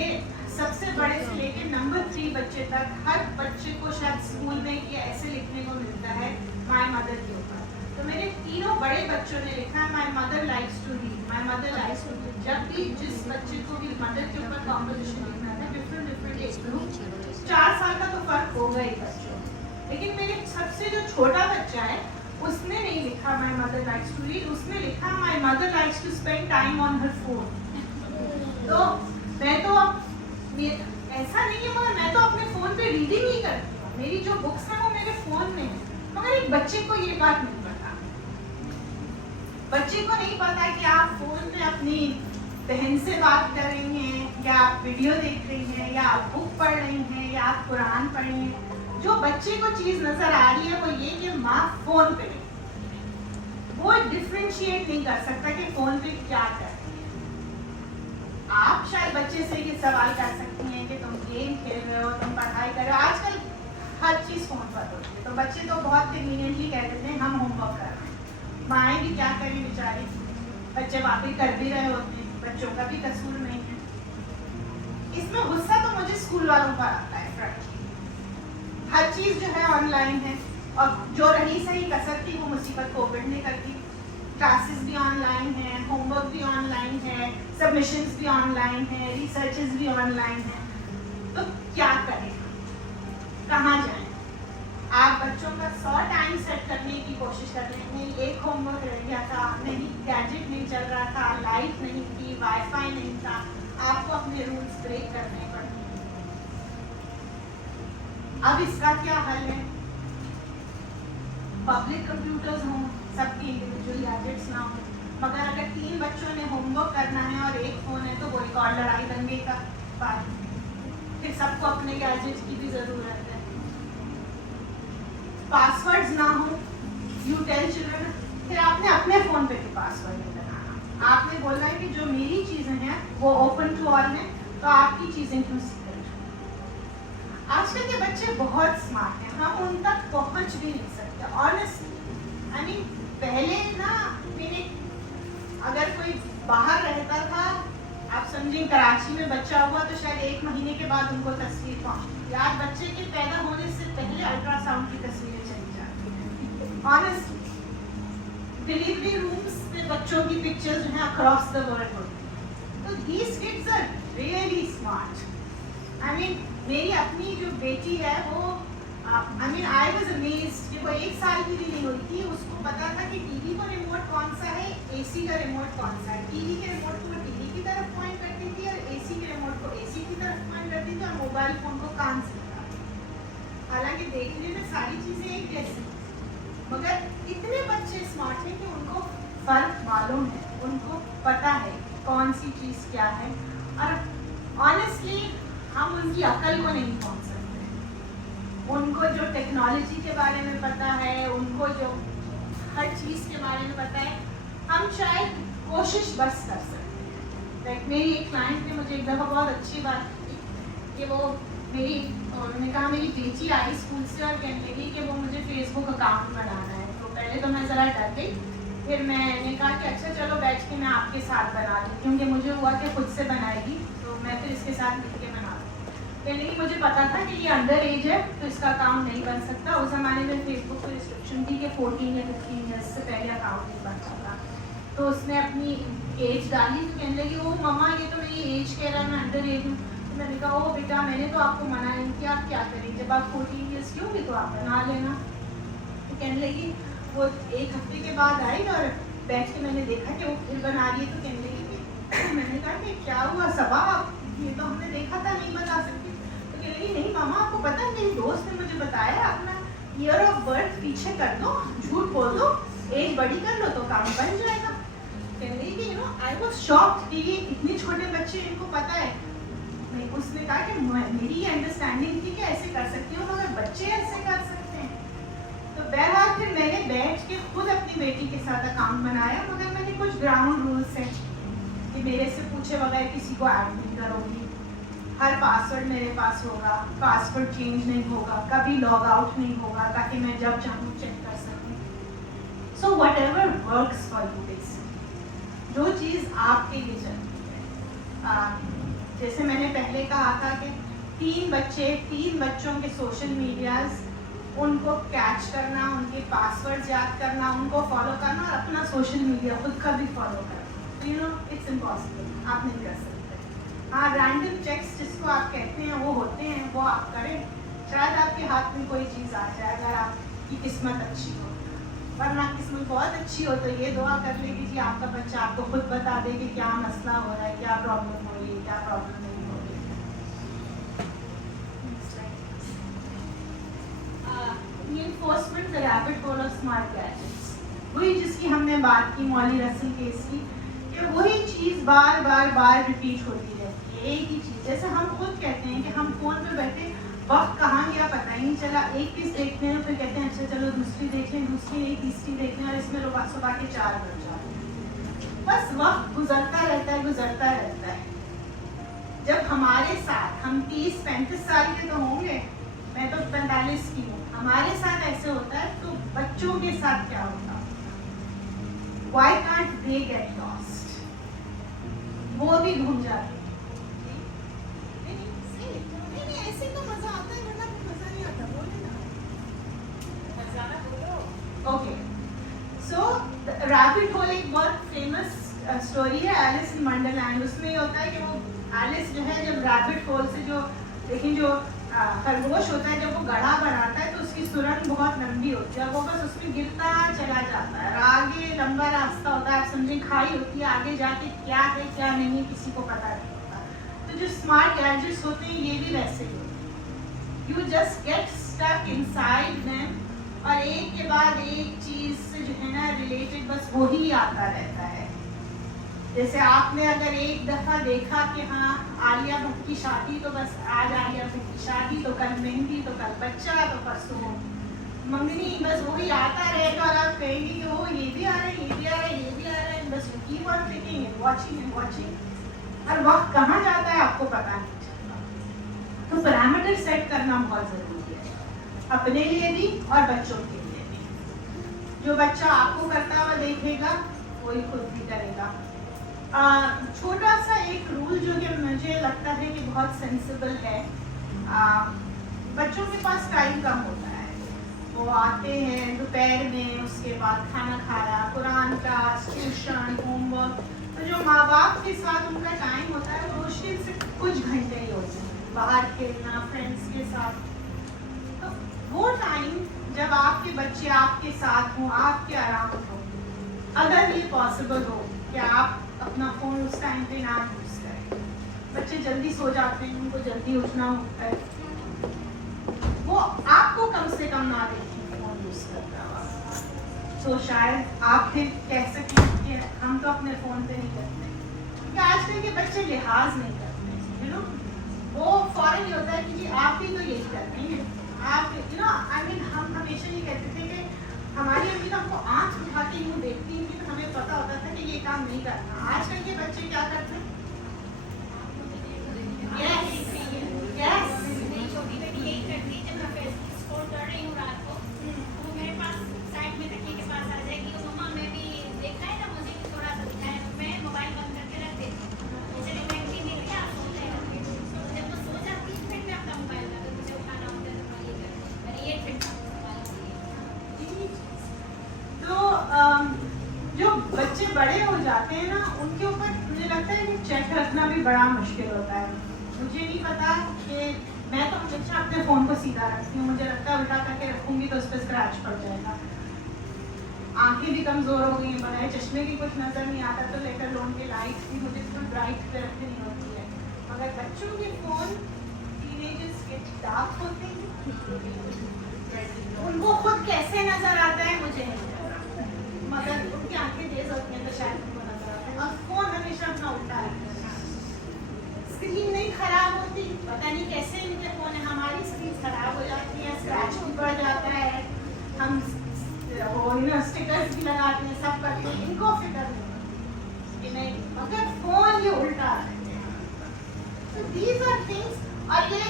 सबसे बड़े से लेकर नंबर 3 बच्चे तक हर बच्चे को शायद स्कूल में ये ऐसे लिखने को मिलता है माय मदर के ऊपर। तो मेरे तीनों बड़े बच्चों ने लिखा है my mother likes to read, my mother likes to read. जब भी जिस बच्चे को भी मदर के ऊपर कॉम्पोजिशन लिखना था, डिफरेंट एज ग्रुप, 4 साल का तो फर्क होगा ही बच्चों। लेकिन मेरे सबसे जो छोटा बच्चा है उसने नहीं लिखा my mother likes to read, उसने लिखा my mother likes to spend time on her phone. तो मैं तो ऐसा नहीं है, मगर मैं तो अपने फ़ोन पे रीडिंग ही करती हूँ, मेरी जो बुक्स हैं वो मेरे फ़ोन में है। मगर एक बच्चे को ये बात नहीं पता, बच्चे को नहीं पता कि आप फ़ोन पे अपनी बहन से बात कर रही हैं, या आप वीडियो देख रही हैं, या आप बुक पढ़ रही हैं, या आप कुरान पढ़ रही हैं। जो बच्चे को चीज़ नज़र आ रही है वो ये कि माँ फ़ोन पे, वो डिफ्रेंशिएट नहीं कर सकता कि फ़ोन पे क्या कर रही है। आप शायद बच्चे से ये सवाल कर सकती हैं कि तुम गेम खेल रहे हो, तुम पढ़ाई कर रहे हो, आजकल हर चीज़ फ़ोन पर होती है। तो बच्चे तो बहुत कन्वीनियंटली कह देते हैं हम होमवर्क कर रहे हैं। माएँ भी क्या करें बेचारी, बच्चे वाकई कर भी रहे होते हैं, बच्चों का भी कसूर नहीं है। इसमें गुस्सा तो मुझे स्कूल वालों पर आता है। फ्रेंड, हर चीज़ जो है ऑनलाइन है, और जो रही सही कसर थी वो मुसीबत कोविड ने कर दी। क्लासेस भी ऑनलाइन है, होमवर्क भी ऑनलाइन है, सबमिशंस भी ऑनलाइन है, रिसर्चेस भी ऑनलाइन है। तो क्या करें, कहाँ जाएं? आप बच्चों का 100 टाइम सेट करने की कोशिश कर रहे हैं, एक होमवर्क रह गया था, नहीं गैजेट नहीं चल रहा था, लाइट नहीं थी, वाईफाई नहीं था, आपको अपने रूल्स ब्रेक करने पड़े। अब इसका क्या हल है? पब्लिक कंप्यूटर्स हों, सबकी इंडिविजुअल गैजेट्स ना हो, मगर अगर 3 बच्चों ने होमवर्क करना है और एक फ़ोन है तो वो एक और लड़ाई दंगे का बात, फिर सबको अपने गैजेट्स की भी ज़रूरत है। पासवर्ड्स ना हो, यू टेल चिल्ड्रन, फिर आपने अपने फ़ोन पे भी पासवर्ड नहीं लगाना। आपने बोलना है कि जो मेरी चीज़ें हैं वो ओपन टू ऑल हैं, तो आपकी चीज़ें क्यों सीक्रेट? आजकल के बच्चे बहुत स्मार्ट हैं, हम उन तक पहुंच भी नहीं सकते। ऑनेस्टली आई मीन, पहले ना मेरे अगर कोई बाहर रहता था, आप समझें कराची में बच्चा हुआ तो शायद 1 महीने के बाद उनको तस्वीर पहुंचती थी। आज बच्चे के पैदा होने से पहले अल्ट्रासाउंड की तस्वीरें चली जाती हैं। ऑनेस्टली डिलीवरी रूम्स में बच्चों की पिक्चर्स जो हैं अक्रॉस द वर्ल्ड होती हैं। तो these kids are really smart. I mean, मेरी अपनी जो बेटी है वो आई वाज अमेज्ड कि वो 1 साल की भी नहीं हुई थी, उसको पता था कि टीवी का रिमोट कौन सा है, एसी का रिमोट कौन सा है। टीवी के रिमोट को टीवी की तरफ पॉइंट करती थी और एसी के रिमोट को एसी की तरफ पॉइंट करती थी, और मोबाइल फ़ोन को कान से लगाती थी। हालांकि देखने में सारी चीज़ें एक जैसी, मगर इतने बच्चे स्मार्ट हैं कि उनको फ़र्क मालूम है, उनको पता है कौन सी चीज़ क्या है। और ऑनेस्टली हम उनकी अकल को नहीं पहुंच सकते। उनको जो टेक्नोलॉजी के बारे में पता है, उनको जो हर चीज़ के बारे में पता है, हम शायद कोशिश बस कर सकते हैं। लाइक मेरी एक क्लाइंट ने मुझे एक दफ़ा बहुत अच्छी बात की कि वो उन्होंने कहा मेरी बेटी आई स्कूल से और कहने लगी कि वो मुझे फेसबुक अकाउंट बनाना है। तो पहले तो मैं ज़रा डर गई, फिर मैंने कहा कि अच्छा चलो बैठ के मैं आपके साथ बना दूँ, क्योंकि मुझे हुआ कि खुद से बनाएगी तो मैं फिर इसके साथ मिल के बना दूँ। कहने की मुझे पता था कि ये अंडर एज है तो इसका अकाउंट नहीं बन सकता। उस ज़माने में फेसबुक पर रिस्ट्रिक्शन थी कि 14 या 15 ईयर्स से पहले अकाउंट नहीं बन सकता। तो उसने अपनी एज डाली तो कहने लगी ओ मम्मा ये तो मेरी एज कह रहा है, मैं अंडर एज हूँ। तो मैंने कहा ओ बेटा मैंने तो आपको मना नहीं किया, आप क्या करें, जब आप 14 ईयर्स की होंगी तो आप बना लेना। तो कहने लगी वो 1 हफ्ते के बाद आई और बैठ के मैंने देखा कि वो फिर बना रही है। तो कहने लगी कि मैंने कहा कि क्या हुआ सबा, ये तो हमने देखा था नहीं बता सकती। तो कहने लगी नहीं मामा आपको पता है मेरी दोस्त ने मुझे बताया अपना ईयर ऑफ बर्थ पीछे कर दो, झूठ बोल दो, एज बड़ी कर लो तो काम बन जाएगा। कहने लगी कि आई वाज शॉक्ड कि ये इतने छोटे बच्चे इनको पता है। नहीं, उसने कहा कि मेरी ये अंडरस्टैंडिंग थी कि ऐसे कर सकती हूँ मगर बच्चे ऐसे कर सकते हैं। तो बहरहाल फिर मैंने बैठ के खुद अपनी बेटी के साथ अकाउंट बनाया, मगर मैंने कुछ ग्राउंड रूल्स हैं कि मेरे से पूछे बगैर किसी को ऐड नहीं करूँगी, हर पासवर्ड मेरे पास होगा, पासवर्ड चेंज नहीं होगा, कभी लॉग आउट नहीं होगा ताकि मैं जब चाहूँ चेक कर सकूँ। So what ever works for you basically, जो चीज़ आपके लिए चलती है। जैसे मैंने पहले कहा था कि 3 बच्चों के सोशल मीडियाज़, उनको कैच करना, उनके पासवर्ड याद करना, उनको फॉलो करना और अपना सोशल मीडिया खुद का भी फॉलो करना, इट्स इम्पॉसिबल, आप नहीं कर सकते। हाँ, रैंडम चेक्स जिसको आप कहते हैं वो होते हैं, वो आप करें, शायद आपके हाथ में कोई चीज़ आ जाए अगर आपकी किस्मत अच्छी हो। वरना किस्मत बहुत अच्छी हो तो ये दुआ कर ले कि जी आपका बच्चा आपको खुद बता दे कि क्या मसला हो रहा है, क्या प्रॉब्लम हो रही है, क्या प्रॉब्लम नहीं हो रही है। Reinforcement the rabbit hole of smart gadgets, वही जिसकी हमने बात की मौली रसल केस की, कि वही चीज़ बार रिपीट होती रहती है, एक ही चीज़। जैसे हम खुद कहते हैं कि हम फ़ोन पर बैठे वक्त कहाँ गया पता ही नहीं चला, एक चीज़ देखते हैं फिर कहते हैं अच्छा चलो दूसरी देख लें, दूसरी नहीं तीसरी देख लें और इसमें सुबह के 4 बज जाते हैं। बस वक्त गुजरता रहता है। जब हमारे साथ, हम 30-35 साल के तो होंगे, मैं तो 45 की हूँ, हमारे साथ ऐसे होता है तो बच्चों के साथ क्या होता? Why can't they get lost? वो भी घूम जाते हैं। ऐसे तो मजा आता है, वरना मजा नहीं आता, बोले ना। ओके, सो रैबिट होल एक बहुत फेमस स्टोरी है एलिस इन वंडरलैंड। उसमें ये होता है कि वो एलिस जो है जब रैबिट होल से जो खरगोश होता है जब वो गड्ढा बनाता है तो उसकी सुरंग बहुत लंबी होती है, वो बस उसमें गिरता चला जाता है और आगे लंबा रास्ता होता है, आप समझें खाई होती है, आगे जाके क्या है क्या नहीं किसी को पता नहीं होता। तो जो स्मार्ट गैजेट्स होते हैं ये भी वैसे ही होते हैं, you just get stuck inside them और एक के बाद एक चीज़ से जो है ना रिलेटेड बस वही आता रहता है। जैसे आपने अगर एक दफ़ा देखा कि हाँ आलिया भट्ट की शादी, तो बस आज आलिया भट्ट की शादी, तो कल मेहंदी, तो कल बच्चा, तो परसों मंगनी, बस वही आता रहेगा और आप कहेंगे कि वो ये भी आ रहा है, ये भी आ रहा है, ये भी आ रहा है, बस keep on clicking and watching और वक्त कहाँ जाता है आपको पता नहीं चलता। तो पैरामीटर सेट करना बहुत ज़रूरी है, अपने लिए भी और बच्चों के लिए भी। जो बच्चा आपको करता हुआ देखेगा वही खुद भी करेगा। छोटा सा एक रूल जो कि मुझे लगता है कि बहुत सेंसिबल है, बच्चों के पास टाइम कम होता है, वो आते हैं दोपहर में, उसके बाद खाना खाया, कुरान क्लास, ट्यूशन, होमवर्क, तो जो माँ बाप के साथ उनका टाइम होता है वो मुश्किल से कुछ घंटे ही होते हैं, बाहर खेलना फ्रेंड्स के साथ। तो वो टाइम जब आपके बच्चे आपके साथ हों, आपके आराम हो, अगर ये पॉसिबल हो कि आप अपना फ़ोन उस टाइम पे ना यूज़ करें। बच्चे जल्दी सो जाते हैं, उनको जल्दी उठना होता है, वो आपको कम से कम ना देखें फ़ोन यूज़ करता हुआ। तो शायद आप फिर कह सकें कि हम तो अपने फ़ोन पे नहीं करते, क्योंकि आजकल के बच्चे लिहाज नहीं करते, यू नो, वो फ़ौरन ये होता है कि जी आप भी तो यही करते हैं, आप यू नो, आई मीन हम हमेशा ये कहते थे कि हमारी अम्मी तो हमको आँख उठा के यूँ देखती थी तो हमें पता होता था कि ये काम नहीं करना। आजकल के बच्चे क्या करते हैं? यस यस, मेरी छोटी बेटी यही करती है, जब मैं फेसबुक स्क्रॉल कर रही हूँ रात को, वो मेरे पास साइड में तकिए के पास आ जाएगी, तो मम्मा मैं भी देखा है ना, मुझे भी थोड़ा सा दिखाया, मैं मोबाइल बंद करके रख देती हूँ, चलिए मैं टीवी क्या सो जाएगा, तो जब वो सो जाती है फिर मैं बच्चे बड़े हो जाते हैं ना, उनके ऊपर मुझे लगता है कि चेक रखना भी बड़ा मुश्किल होता है। मुझे नहीं पता कि मैं तो हमेशा अपने फ़ोन को सीधा रखती हूँ, मुझे लगता है उल्टा करके रखूँगी तो उस पर स्क्रैच पड़ जाएगा। आंखें भी कमज़ोर हो गई हैं, बनाए चश्मे की कुछ नज़र नहीं आता, तो लेकर लोन के लाइट भी मुझे बिल्कुल ब्राइट पे रखनी होती है। मगर बच्चों के फ़ोन टीनेजर्स के डार्क होते हैं, उनको खुद कैसे नज़र आता है मुझे नहीं पता, मगर उनकी आंखें तेज होती हैं तो शायद उनको नज़र आता है। और फ़ोन हमेशा अपना उल्टा रखता है, स्क्रीन नहीं खराब होती, पता नहीं कैसे इनके फ़ोन है, हमारी स्क्रीन खराब हो जाती है, स्क्रैच भी पड़ जाता है, हम स्टिकर्स भी लगाते हैं, सब करते हैं, इनको फिक्र नहीं कि नहीं, मगर फ़ोन ये उल्टा रखते हैं। तो दीज आर थिंग्स। और ये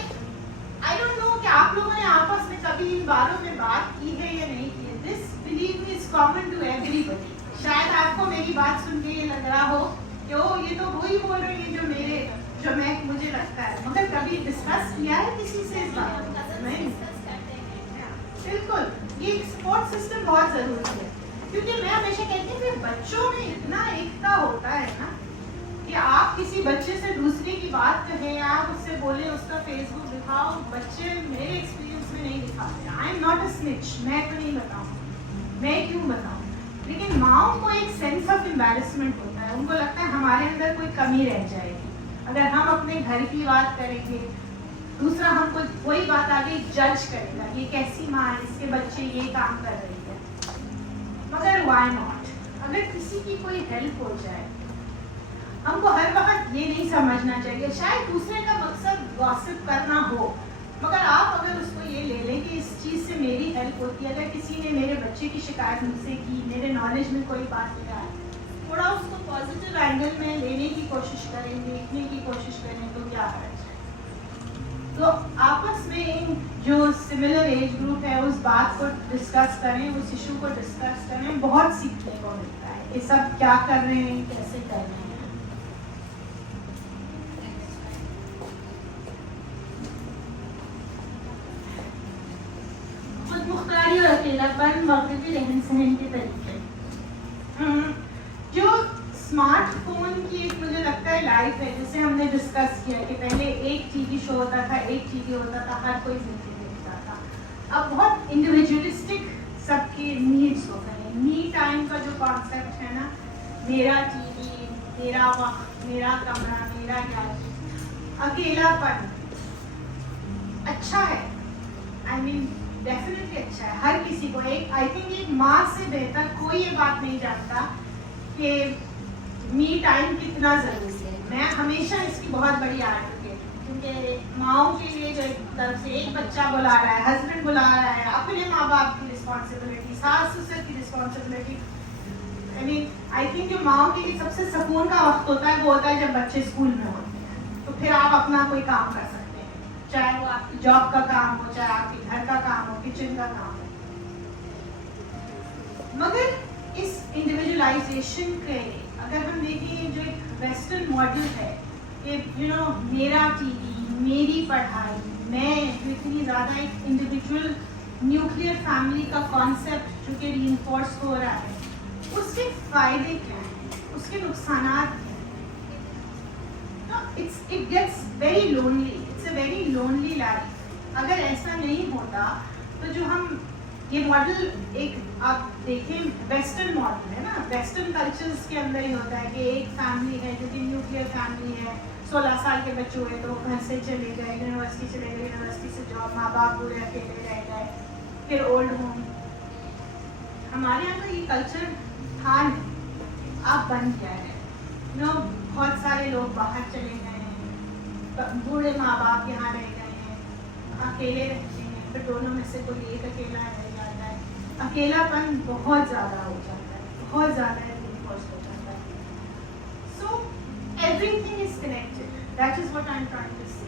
आई डोंट नो कि आप लोगों ने आपस में कभी इन बारों में बात की है या नहीं की है। This believe me is common to everybody. शायद आपको मेरी बात सुन के ये लग रहा हो कि ओ ये तो वही बोल रही है जो मुझे लगता है, मगर कभी डिस्कस किया है किसी से इस बात को? नहीं, बिल्कुल। ये सपोर्ट सिस्टम बहुत ज़रूरी है, क्योंकि मैं हमेशा कहती हूँ कि बच्चों में इतना एकता होता है ना कि आप किसी बच्चे से दूसरे की बात कहें, आप उससे बोले, उसका फेसबुक दिखाओ, बच्चे मेरे एक्सपीरियंस में नहीं दिखाते। I am not a snitch, मैं तो नहीं बताऊँ, मैं क्यों बताऊँ, लेकिन माओ को एक सेंस ऑफ एम्बैरेसमेंट होता है, उनको लगता है हमारे अंदर कोई कमी रह जाएगी अगर हम अपने घर की बात करेंगे, दूसरा हमको वही बात आगे जज करेगा, ये कैसी माँ है, इसके बच्चे ये काम कर रही है। मगर व्हाई नॉट, अगर किसी की कोई हेल्प हो जाए, हमको हर वक्त ये नहीं समझना चाहिए शायद दूसरे का मकसद गॉसिप करना हो, मगर आप अगर उसको ये ले लें कि इस चीज़ से मेरी हेल्प होती है, अगर किसी ने मेरे बच्चे की शिकायत मुझसे की, मेरे नॉलेज में कोई बात नहीं आए, थोड़ा उसको पॉजिटिव एंगल में लेने की कोशिश करें, देखने की कोशिश करें, तो क्या हर्ज है। तो आपस में जो सिमिलर एज ग्रुप है उस बात को डिस्कस करें, उस इशू को डिस्कस करें, बहुत सीखने को मिलता है। ये सब क्या कर रहे हैं, कैसे कर रहे हैं। खुद मुख्तारी और अकेलापन, मौक़िफ़ी रहन सहन के तरीके। जो स्मार्टफोन की एक मुझे लगता है लाइफ है, जैसे हमने डिस्कस किया कि पहले एक टीवी शो होता था, एक टीवी होता था, हर कोई मिलकर देखता था। अब बहुत इंडिविजुअलिस्टिक सबकी नीड्स हो गए हैं। मी टाइम का जो कॉन्सेप्ट है ना, मेरा टीवी, मेरा वक्त, मेरा कमरा, मेरा गैजेट, अकेलापन अच्छा है, आई मीन डेफिनेटली अच्छा है हर किसी को। एक आई थिंक एक माँ से बेहतर कोई ये बात नहीं जानता कि मी टाइम कितना ज़रूरी है। मैं हमेशा इसकी बहुत बड़ी एडवोकेट हूँ, क्योंकि माओं के लिए जो एक तरफ से एक बच्चा बुला रहा है, हस्बैंड बुला रहा है, अपने माँ बाप की रिस्पॉन्सिबिलिटी, सास ससुर की responsibility, I mean I think जो माओं के लिए सबसे सुकून का वक्त होता है वो होता है जब बच्चे स्कूल में होते हैं, तो फिर आप अपना कोई काम कर सकते हैं, चाहे वो आपकी जॉब का काम हो, चाहे आपके घर का काम हो, किचन का काम हो। मगर इस इंडिविजुअलाइजेशन के अगर हम देखें, जो एक वेस्टर्न मॉडल है कि मेरा टीवी, मेरी पढ़ाई, मैं जो इतनी ज़्यादा एक इंडिविजुअल न्यूक्लियर फैमिली का कॉन्सेप्ट जो कि रीइंफोर्स हो रहा है, उसके फ़ायदे क्या हैं, उसके नुकसानात क्या हैं। It gets very lonely, it's a very lonely life. अगर ऐसा नहीं होता तो जो हम ये मॉडल एक आप देखें वेस्टर्न मॉडल है ना, वेस्टर्न कल्चर्स के अंदर ही होता है कि एक फैमिली है जो कि न्यूक्लियर फैमिली है, 16 साल के बच्चे हुए तो घर से चले गए, यूनिवर्सिटी चले गए, यूनिवर्सिटी से जॉब, माँ बाप पूरे अकेले रह गए, फिर ओल्ड होम। हमारे यहाँ तो ये कल्चर था नहीं, आप बन क्या है, बहुत सारे लोग बाहर चले गए हैं, बूढ़े माँ बाप यहाँ रह गए हैं, अकेले रहते हैं, फिर दोनों में से कोई एक अकेला रह जाता है, अकेलापन बहुत ज़्यादा हो जाता है, बहुत ज़्यादा रिइंफोर्स हो जाता है। So everything is connected, that is what I am trying to say.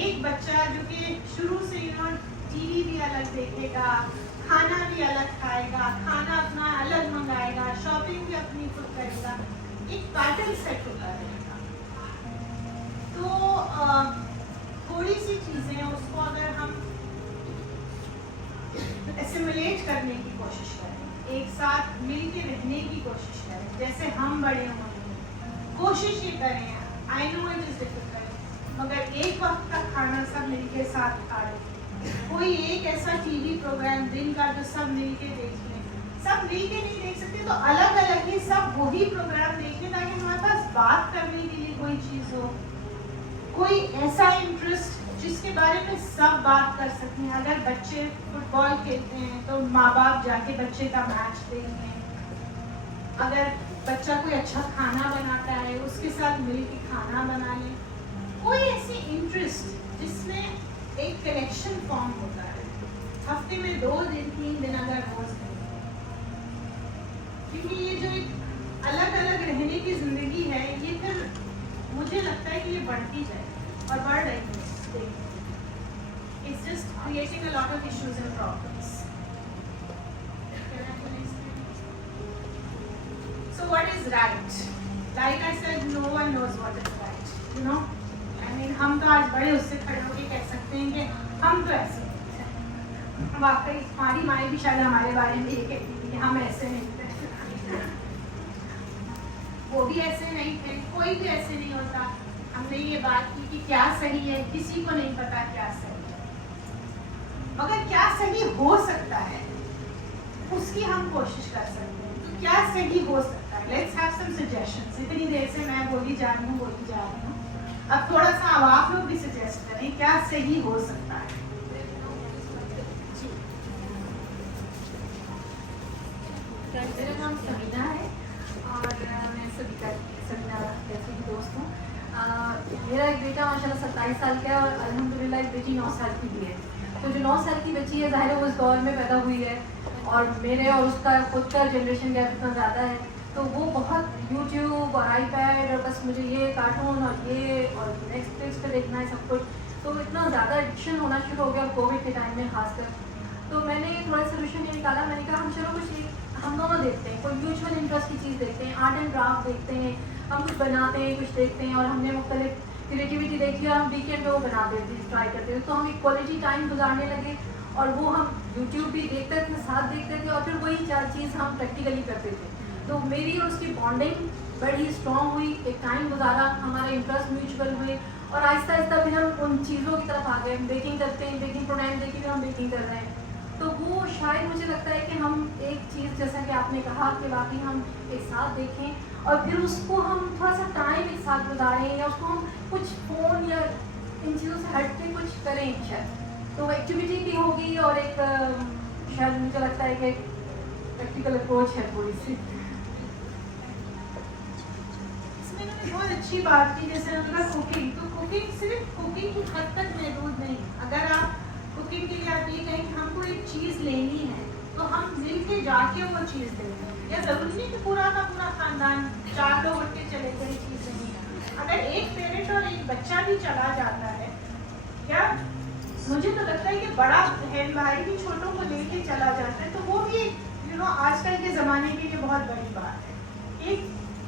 एक बच्चा जो कि शुरू से टीवी भी अलग देखेगा, खाना भी अलग खाएगा, खाना अपना अलग मंगाएगा, शॉपिंग भी अपनी खुद करेगा, एक पैटर्न सेट होता रहेगा। तो थोड़ी सी चीज़ें उसको अगर हम एसिमुलेट करने की कोशिश करें, एक साथ मिल के रहने की कोशिश करें, जैसे हम बड़े हुए हैं। कोशिश ये करें, I know it is difficult, मगर एक वक्त का खाना सब मिल के साथ खा लें। कोई एक ऐसा टीवी प्रोग्राम दिन का जो सब मिल के देख लें। सब मिल के नहीं देख सकते तो अलग अलग ही सब वही प्रोग्राम देखें, ताकि हमारे पास बात करने के लिए कोई चीज़ हो, कोई ऐसा इंटरेस्ट जिसके बारे में सब बात कर सकते हैं। अगर बच्चे फुटबॉल खेलते हैं तो माँ बाप जाके बच्चे का मैच देखें। अगर बच्चा कोई अच्छा खाना बनाता है उसके साथ मिल के खाना बना लें। कोई ऐसी इंटरेस्ट जिसमें एक कनेक्शन फॉर्म होता है, हफ्ते में 2 दिन 3 दिन अगर रोज करें, क्योंकि ये जो एक अलग अलग रहने की जिंदगी है, ये फिर मुझे लगता है कि ये बढ़ती जाए और बढ़ रही है। It's just creating a lot of issues and problems. So what is right? Like I said, no one knows what is right. You know, I mean, हम तो आज बड़े उससे खड़े होकर कह सकते हैं कि हम तो ऐसे हैं। वाकई हमारी माएँ भी शायद हमारे बारे में ये कहती थी कि हम ऐसे नहीं थे, वो भी ऐसे नहीं थे, कोई भी ऐसे नहीं होता। हमने ये बात की कि क्या सही है, किसी को नहीं पता क्या सही है, मगर क्या सही हो सकता है उसकी हम कोशिश कर सकते हैं। तो क्या सही हो सकता है, लेट्स हैव सम सजेशंस। इतनी देर से मैं बोली जा रही हूँ, अब थोड़ा सा अब आप लोग भी सजेस्ट करें क्या सही हो सकता है। मेरा नाम समीना है और मैं समीना जैसे की दोस्त हूँ। मेरा एक बेटा माशाल्लाह 27 साल का है और अल्हम्दुलिल्लाह एक बेटी 9 साल की भी है। तो जो 9 साल की बच्ची है ज़ाहिर है वो इस दौर में पैदा हुई है और मेरे और उसका खुद का जनरेशन गैप इतना ज़्यादा है, तो वो बहुत यूट्यूब और आईपैड और बस मुझे ये कार्टून और ये और नेटफ्लिक्स पे देखना है सब कुछ, तो इतना ज़्यादा एडिक्शन होना शुरू हो गया कोविड के टाइम में खासकर। तो मैंने थोड़ा सोल्यूशन ये निकाला, मैंने कहा हम चलो कुछ हम दोनों देखते हैं, कोई म्यूचुअल इंटरेस्ट की चीज़ देखते हैं, आर्ट एंड क्राफ्ट देखते हैं, हम कुछ बनाते हैं, कुछ देखते हैं। और हमने मुख्तलिफ क्रिएटिविटी देखी और हम वीकेंड पे वो बनाते थे, ट्राई करते थे। तो हम एक क्वालिटी टाइम गुजारने लगे और वो हम यूट्यूब भी देखते थे, साथ देखते थे और फिर वही 4 चीज़ हम प्रैक्टिकली करते थे। तो मेरी और उसकी बॉन्डिंग बड़ी स्ट्रॉन्ग हुई, एक टाइम गुजारा, हमारे इंटरेस्ट म्यूचुअल हुए और आहिस्ता आहिस्ता फिर हम उन चीज़ों की तरफ आ गए। बेकिंग करते हैं, बेकिंग प्रोग्राम देखिए फिर हम बेकिंग कर रहे हैं। तो वो शायद मुझे लगता है कि हम एक चीज़ जैसा कि आपने कहा कि वाकई हम एक साथ देखें और फिर उसको हम थोड़ा सा टाइम एक साथ गुजारें या उसको हम कुछ फ़ोन या इन चीज़ों से हट के कुछ करें शायद, तो एक्टिविटी भी होगी और एक शायद मुझे लगता है कि प्रैक्टिकल अप्रोच है थोड़ी सी। इसमें उन्होंने बहुत अच्छी बात की, जैसे उन्होंने कुकिंग, तो कुकिंग सिर्फ कुकिंग की हद तक महदूद नहीं। अगर आप कुकिंग के लिए आप ये कहें कि हमको एक चीज़ लेनी है तो हम मिल के जाके वो चीज़ लेंगे, या ज़रूरी नहीं कि पूरा का पूरा खानदान 4 लोग उठ के चले गए चीज़ नहीं है। अगर एक पेरेंट और एक बच्चा भी चला जाता है, या मुझे तो लगता है कि बड़ा बहन भाई भी छोटों को लेके चला जाता है, तो वो भी एक आजकल के ज़माने के लिए बहुत बड़ी बात है। एक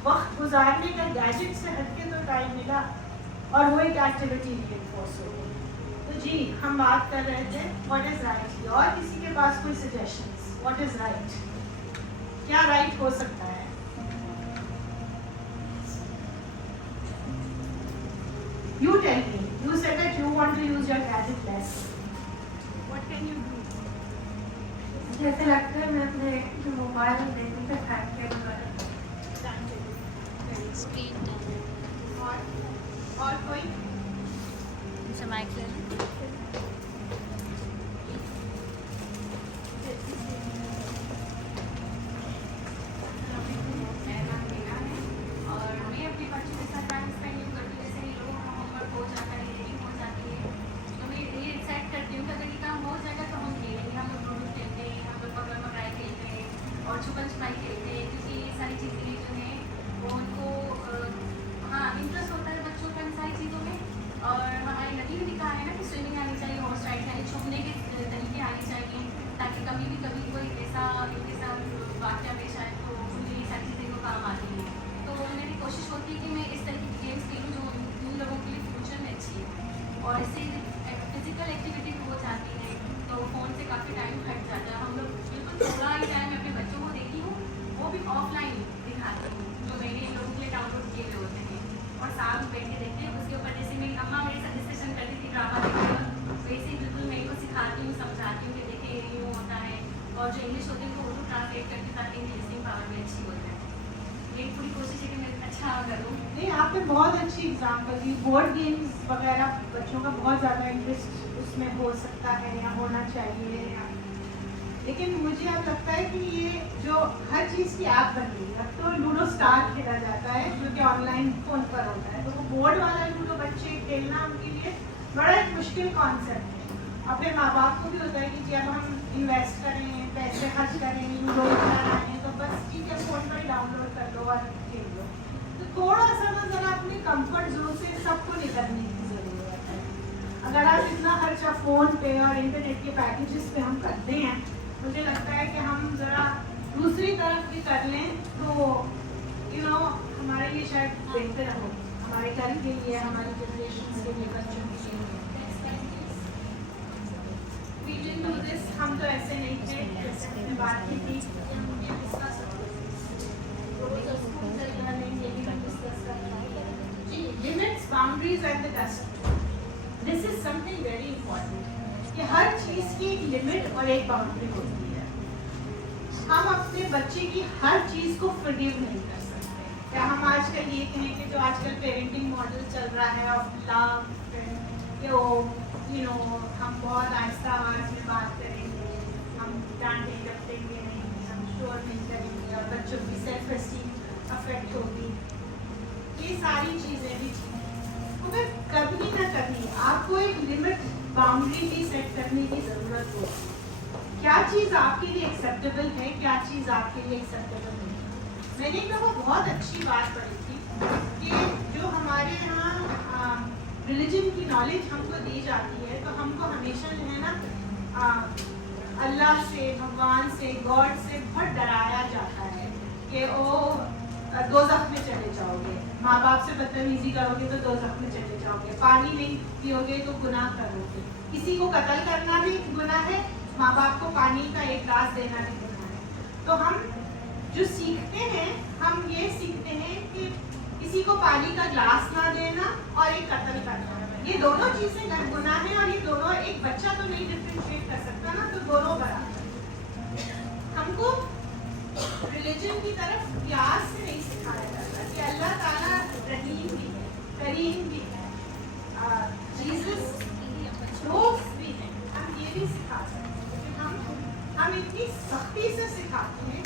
वक्त गुजारने का गैजेट से हटके तो टाइम मिला और वो एक एक्टिविटी रिइंफोर्स हो गई। तो जी हम बात कर रहे थे व्हाट इज़ राइट, और किसी के पास कोई सजेशंस व्हाट इज़ राइट, क्या राइट हो सकता है? You tell me. You said that you want to use your gadget less. What can you do? जैसे लगता है मैं अपने जो मोबाइल देखने पे टाइम टेबल बना और कोई माइक ले लें। और इससे फिजिकल एक्टिविटी हो जाती है, तो फ़ोन से काफ़ी टाइम हट जाता है। हम लोग बिल्कुल थोड़ा ही टाइम अपने बच्चों को देखें, साथ इन लिसनिंग पावर भी अच्छी हो जाए। मेरी पूरी कोशिश है कि मैं अच्छा करूँ। नहीं, आपने बहुत अच्छी एग्जाम्पल दी। बोर्ड गेम्स वगैरह बच्चों का बहुत ज़्यादा इंटरेस्ट उसमें हो सकता है या होना चाहिए, लेकिन मुझे अब लगता है कि ये जो हर चीज़ की ऐप बन गई है, अब तो लूडो स्टार खेला जाता है जो कि ऑनलाइन फ़ोन पर होता है, तो वो बोर्ड वाला लूडो बच्चे खेलना उनके लिए बड़ा एक मुश्किल कॉन्सेप्ट है। अपने माँ बाप को भी होता है कि जी अब हम इन्वेस्ट करें, पैसे खर्च करें, लूडो खेलना है तो बस ठीक है फ़ोन पर ही डाउनलोड कर लो और खेल लो। तो थोड़ा सा ना ज़रा अपने कंफर्ट जोन से सबको निकलने की ज़रूरत है। अगर आप इतना खर्चा फ़ोन पे और इंटरनेट के पैकेजेस पे हम करते हैं, मुझे लगता है कि हम ज़रा दूसरी तरफ भी कर लें तो हमारे लिए शायद बेहतर हो, हमारे घर के लिए, हमारी जनरेशन के लिए, बच्चों के लिए। We didn't do this, हम तो ऐसे नहीं थे, जैसे हमने बात की थी। Limits, boundaries and the custom. This is something very important. कि हर चीज़ की एक लिमिट और एक बाउंड्री होती है। हम अपने बच्चे की हर चीज़ को फॉरगिव नहीं कर सकते। या हम आजकल ये कहें कि जो आजकल पेरेंटिंग मॉडल चल रहा है ऑफ लव, हम बहुत आहिस्ता आवाज़ में बात करेंगे, हम डांटे डपटेंगे नहीं, हम शोर नहीं करेंगे और बच्चों की सेल्फ एस्टीम अफेक्ट होगी। ये सारी चीज़ें भी ठीक हैं, मगर कभी ना कभी आपको एक लिमिट बाउंड्री भी सेट करने की ज़रूरत होगी। क्या चीज़ आपके लिए एक्सेप्टेबल है, क्या चीज़ आपके लिए एक्सेप्टेबल नहीं। मैंने एक दफ़ा बहुत अच्छी बात पढ़ी थी कि जो हमारे यहाँ रिलीजन की नॉलेज हमको दी जाती है, तो हमको हमेशा जो है ना अल्लाह से, भगवान से, गॉड से बहुत डराया जाता है कि ओ दोज़ख में चले जाओगे, माँ बाप से बदतमीजी करोगे तो दोज़ख में चले जाओगे, पानी नहीं पियोगे तो गुनाह करोगे, किसी को कत्ल करना भी गुनाह है, माँ बाप को पानी का एक गिलास देना भी गुनाह है। तो हम जो सीखते हैं, हम ये सीखते हैं कि किसी को पानी का गिलास ना देना और एक कत्ल करना, ये दोनों चीज़ें गुनाह हैं और ये दोनों, एक बच्चा तो नहीं डिफरेंशिएट कर सकता ना, तो दोनों बराबर। हमको रिलीजन की तरफ प्यार से नहीं सिखाया जाता कि अल्लाह ताला रहीम भी है, करीम भी है, जीसस दोस्त भी है, हम ये भी सिखा सकते हैं। हम इतनी सख्ती से सिखाते हैं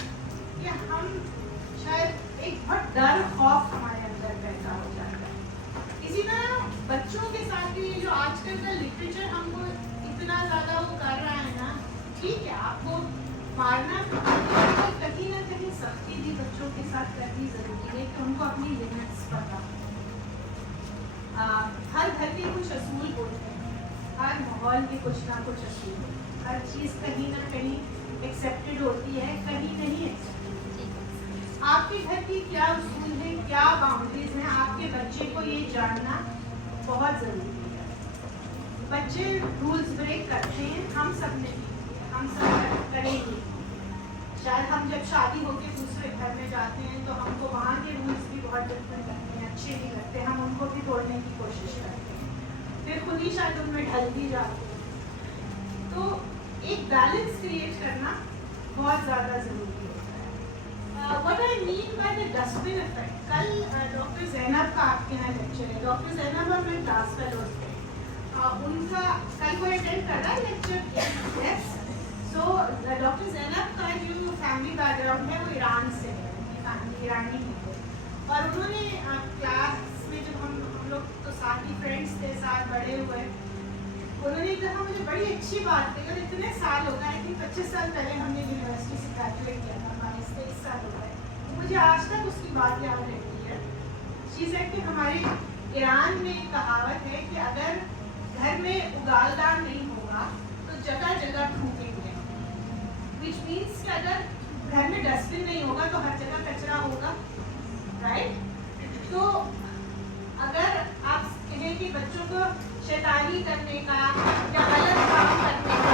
कि हम शायद एक बहुत डर खौफ हमारे अंदर पैदा हो जाता है। इसी तरह बच्चों के साथ भी जो आजकल का लिटरेचर हमको इतना ज़्यादा वो कर रहा है ना, ठीक है आपको मारना कहीं ना कहीं सख्ती भी बच्चों के साथ करनी ज़रूरी है कि उनको अपनी लिमिट्स पता। हर घर के कुछ असूल होते हैं, हर माहौल के कुछ ना कुछ असूल होते हैं, हर चीज़ कहीं ना कहीं एक्सेप्टेड होती है, कहीं नहीं एक्सेप्टेड। आपके घर की क्या उसूल है, क्या बाउंड्रीज हैं, आपके बच्चे को ये जानना बहुत ज़रूरी है। बच्चे रूल्स ब्रेक करते हैं, हम सब ने भी, हम सब करेंगे। शायद हम जब शादी होकर दूसरे घर में जाते हैं तो हमको वहाँ के रूल्स भी बहुत डिफरेंट लगते हैं, अच्छे नहीं लगते, हम उनको भी तोड़ने की कोशिश करते हैं, फिर खुद ही शायद उनमें ढल भी जाते हैं। तो एक बैलेंस क्रिएट करना बहुत ज़्यादा ज़रूरी होता है। What I mean by the dustbin effect, कल डॉक्टर ज़ैनब का आपके यहाँ लेक्चर है, डॉक्टर ज़ैनब और मैं क्लास फेलोज थे, उनका कल वो अटेंड कर रहा है lecture. Yes, so doctor Zainab का जो फैमिली बैकग्राउंड है वो ईरान से है, फैमिली ईरानी है, और उन्होंने क्लास में जब हम लोग तो साथ ही फ्रेंड्स थे, साथ बड़े हुए, उन्होंने एक दफ़ा मुझे बड़ी अच्छी बात कही, और इतने साल हो गए, आई थिंक 25 साल पहले हमने यूनिवर्सिटी से ग्रेजुएट किया था, 22-23 साल हो गए, मुझे आज तक उसकी बात याद रहती है। चीज़ है कि हमारे ईरान में एक कहावत है कि अगर घर में उगालदार नहीं होगा तो जगह जगह थूकेंगे, विच मीन्स कि अगर घर में डस्टबिन नहीं होगा तो हर जगह कचरा होगा, राइट। तो अगर आप कहें कि बच्चों को शैतानी करने का या गलत काम करने का,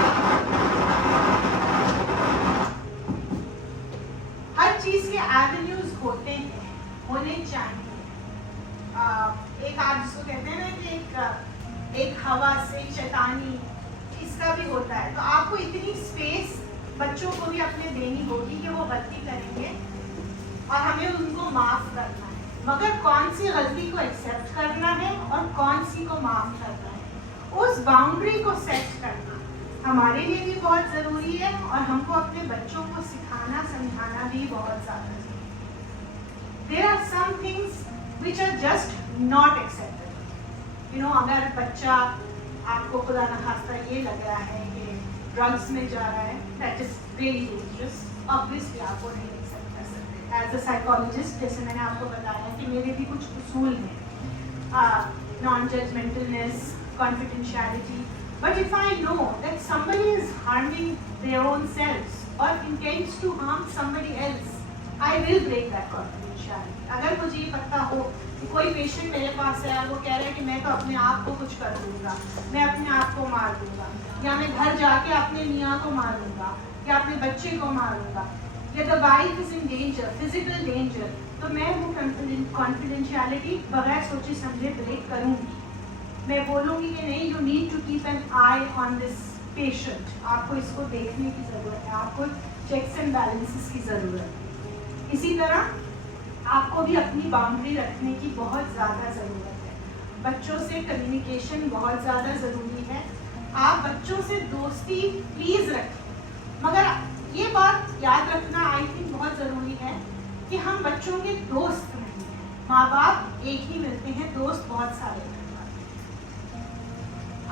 हर चीज़ के एवेन्यूज होते हैं, होने चाहिए। एक आप जिसको कहते हैं ना कि एक हवा से शैतानी, इसका भी होता है, तो आपको इतनी स्पेस बच्चों को भी अपने देनी होगी कि वो गलती करेंगे और हमें उनको माफ़ करना है, मगर कौन सी गलती को एक्सेप्ट करना है और कौन सी को माफ़ करना है, उस बाउंड्री को सेट करना हमारे लिए भी बहुत ज़रूरी है और हमको अपने बच्चों को सिखाना समझाना भी बहुत ज़्यादा ज़रूरी है। There are some things which are just not acceptable. You know, अगर बच्चा आपको खुदा न खास्ता ये लग रहा है कि ड्रग्स में जा रहा है, that is really dangerous, obviously आपको नहीं एक्सेप्ट कर सकते। एज अ साइकोलॉजिस्ट, जैसे मैंने आपको बताया कि मेरे भी कुछ उसूल हैं, non judgmentalness, confidentiality, but if I know that somebody is harming their own selves or intends to harm somebody else, I will break that confidentiality. अगर मुझे ये पता हो कि कोई पेशेंट मेरे पास है और वो कह रहा है कि मैं तो अपने आप को कुछ कर दूंगा, मैं अपने आप को मार दूंगा, या मैं घर जाके अपने मियाँ को मारूंगा, या अपने बच्चे को मारूंगा, या the wife is in danger, physical danger, तो मैं वो कॉन्फिडेंशियलिटी बगैर सोचे समझे ब्रेक करूंगी। मैं बोलूँगी कि नहीं, you need to keep an eye on this patient, आपको इसको देखने की ज़रूरत है, आपको चेक्स एंड बैलेंसेस की ज़रूरत है। इसी तरह आपको भी अपनी बाउंड्री रखने की बहुत ज़्यादा ज़रूरत है। बच्चों से कम्युनिकेशन बहुत ज़्यादा ज़रूरी है। आप बच्चों से दोस्ती प्लीज़ रखें, मगर ये बात याद रखना आई थिंक बहुत ज़रूरी है कि हम बच्चों के दोस्त नहीं हैं। माँ बाप एक ही मिलते हैं, दोस्त बहुत सारे हैं।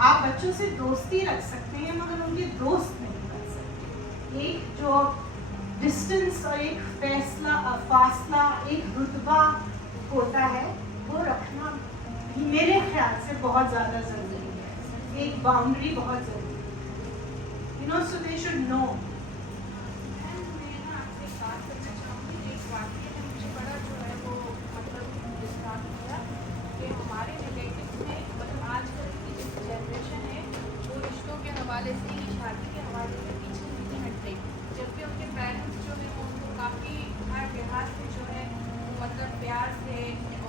आप बच्चों से दोस्ती रख सकते हैं मगर उनके दोस्त नहीं बन सकते। एक जो डिस्टेंस और एक फासला, एक रुतबा होता है, वो रखना मेरे ख्याल से बहुत ज़्यादा ज़रूरी है। एक बाउंड्री बहुत ज़रूरी है, you know, so they should know. हवाले से ही, शादी के हवाले से पीछे नहीं हटते, जबकि उनके पेरेंट्स जो है वो उनको काफ़ी हर लिहाज से जो है मतलब प्यार से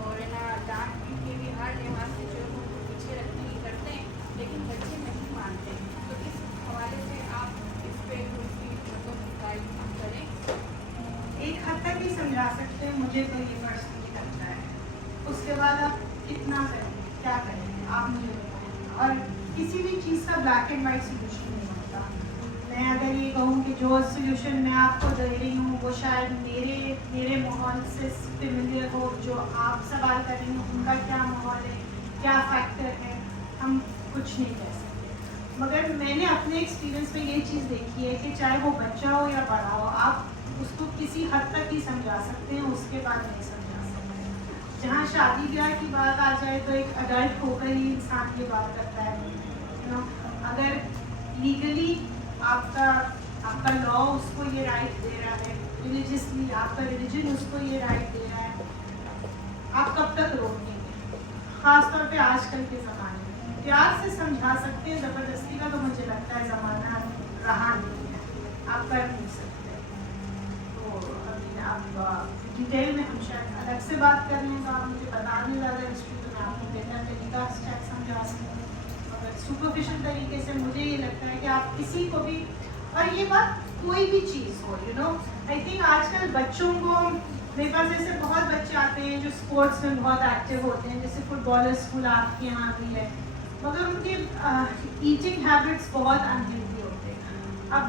और ना डांट पीट के भी हर लिहाज से जो है वो उनको पीछे रखने की करते हैं, लेकिन बच्चे नहीं मानते। तो इस हवाले से आप इस पर थोड़ी सी गाइड करें। एक हद तक ही समझा सकते हैं, मुझे तो ये पर्सनली लगता है। उसके बाद आप कितना करेंगे, क्या करेंगे, आप मुझे बताएं। और किसी भी चीज़ का ब्लैक एंड वाइट सोल्यूशन नहीं होता। मैं अगर ये कहूँ कि जो सोल्यूशन मैं आपको दे रही हूँ वो शायद मेरे माहौल से फेमिलियर हो, जो आप सवाल कर रही हैं उनका क्या माहौल है, क्या फैक्टर है, हम कुछ नहीं कह सकते। मगर मैंने अपने एक्सपीरियंस में ये चीज़ देखी है कि चाहे वो बच्चा हो या बड़ा हो, आप उसको किसी हद तक ही समझा सकते हैं, उसके बाद नहीं समझा सकते। जहाँ शादी ब्याह की बात आ जाए तो एक अडल्ट होकर ही इंसान ये बात करता है। अगर लीगली आपका लॉ उसको ये राइट दे रहा है, रिलीजियसली आपका रिलीजन उसको ये राइट दे रहा है, आप कब तक रोकेंगे? ख़ासतौर पे आजकल के ज़माने में प्यार से समझा सकते हैं, ज़बरदस्ती का तो मुझे लगता है ज़माना रहा नहीं है, आप कर नहीं सकते। तो अभी आप डिटेल में हम शायद अलग से बात कर लें, तो आप मुझे बताने ज़्यादा हिस्ट्री तो मैं आपको बेहतर तरीका से समझा सकूँ। सुपरफिशियल तरीके से मुझे ये लगता है कि आप किसी को भी, और ये बात कोई भी चीज़ हो, यू नो, आई थिंक आजकल बच्चों को, मेरे पास ऐसे बहुत बच्चे आते हैं जो स्पोर्ट्स में बहुत एक्टिव होते हैं, जैसे फुटबॉलर स्कूल आपके यहाँ भी है, मगर उनके ईटिंग हैबिट्स बहुत अनहेल्दी होते हैं। अब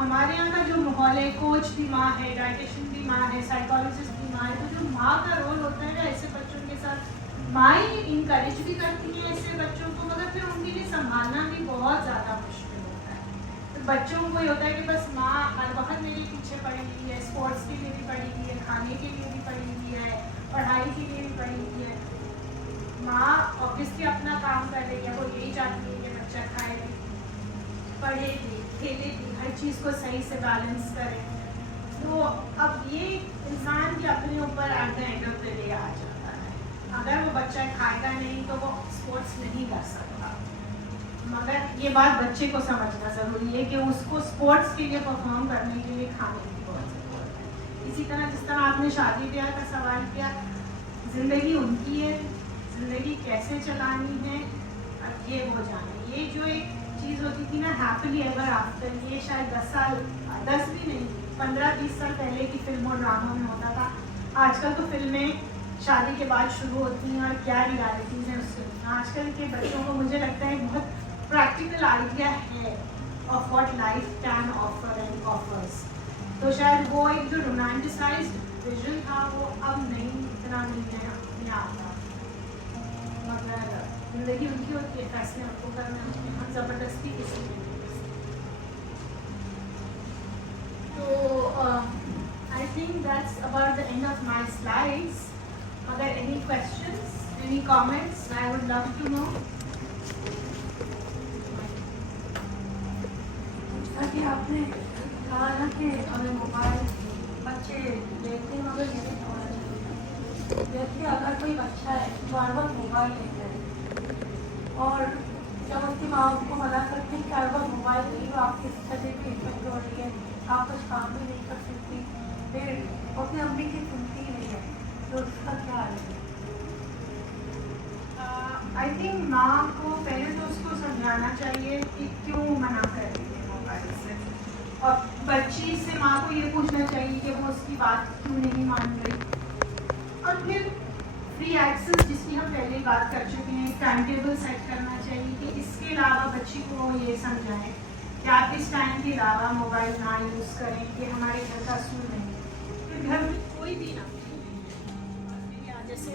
हमारे यहाँ का जो माहौल है, कोच भी माँ है, डाइटिशियन भी माँ है, साइकोलॉजिस्ट भी माँ है, तो जो माँ का रोल होता है ना ऐसे बच्चों के साथ, माँ इनकरेज भी करती हैं ऐसे बच्चों को, मगर फिर उनके लिए संभालना भी बहुत ज़्यादा मुश्किल होता है। तो बच्चों को ये होता है कि बस माँ हर वक्त मेरे पीछे पड़ी हुई है, स्पोर्ट्स के लिए भी पड़ी हुई है, खाने के लिए भी पड़ी हुई है, पढ़ाई के लिए भी पड़ी हुई है। माँ ऑब्वियसली अपना काम कर रही है, वो यही चाहती है कि बच्चा खाए भी, पढ़े भी, खेले भी, हर चीज़ को सही से बैलेंस करे। तो अब ये इंसान के अपने ऊपर at the end of the day आ जाता है। अगर वो बच्चा खाएगा नहीं तो वो स्पोर्ट्स नहीं कर सकता, मगर ये बात बच्चे को समझना ज़रूरी है कि उसको स्पोर्ट्स के लिए परफॉर्म करने के लिए खाने की बहुत ज़रूरत है। इसी तरह जिस तरह आपने शादी ब्याह का सवाल किया, ज़िंदगी उनकी है, ज़िंदगी कैसे चलानी है अब ये वो जाने। ये जो एक चीज़ होती थी ना हैप्पीली एवर आफ्टर, ये शायद 10 भी नहीं 15-20 साल पहले की फिल्म और ड्रामा में होता था। आजकल तो फिल्में शादी के बाद शुरू होती हैं और क्या रियलिटीज़ हैं उससे। आजकल के बच्चों को मुझे लगता है बहुत प्रैक्टिकल आइडिया है of what life can offer and offers. तो शायद वो एक जो रोमांटिसाइज्ड विजन था वो अब नहीं इतना नहीं आता, मगर जिंदगी उनकी होती है, फैसले उनको करने होते हैं, हम ज़बरदस्ती किसी में नहीं कर सकते। तो I think that's about the end of my slides. अगर any questions, any comments, I would love to know. जैसा कि आपने कहा ना कि हमें मोबाइल बच्चे देखते हैं मगर ये नहीं होना चाहिए। देखिए अगर कोई बच्चा है बार बार मोबाइल लेता है और जब उसकी माँ उसको मना करती है कि हर बार मोबाइल नहीं, वो आपकी स्टडी भी इफेक्ट हो रही है, आप कुछ काम भी नहीं कर सकती, फिर अपनी अम्मी की सुनती ही नहीं है, तो उसका क्या है? आई थिंक माँ को पहले तो उसको समझाना चाहिए कि क्यों मना कर रही है मोबाइल से, और बच्ची से माँ को ये पूछना चाहिए कि वो उसकी बात क्यों नहीं मान रही, और फिर फ्री एक्सेस जिसकी हम पहले बात कर चुके हैं, टाइम टेबल सेट करना चाहिए कि इसके अलावा बच्ची को ये समझाएं कि आप इस टाइम के अलावा मोबाइल ना यूज़ करें, ये हमारे घर का असूल नहीं है। फिर घर में कोई भी ना जैसे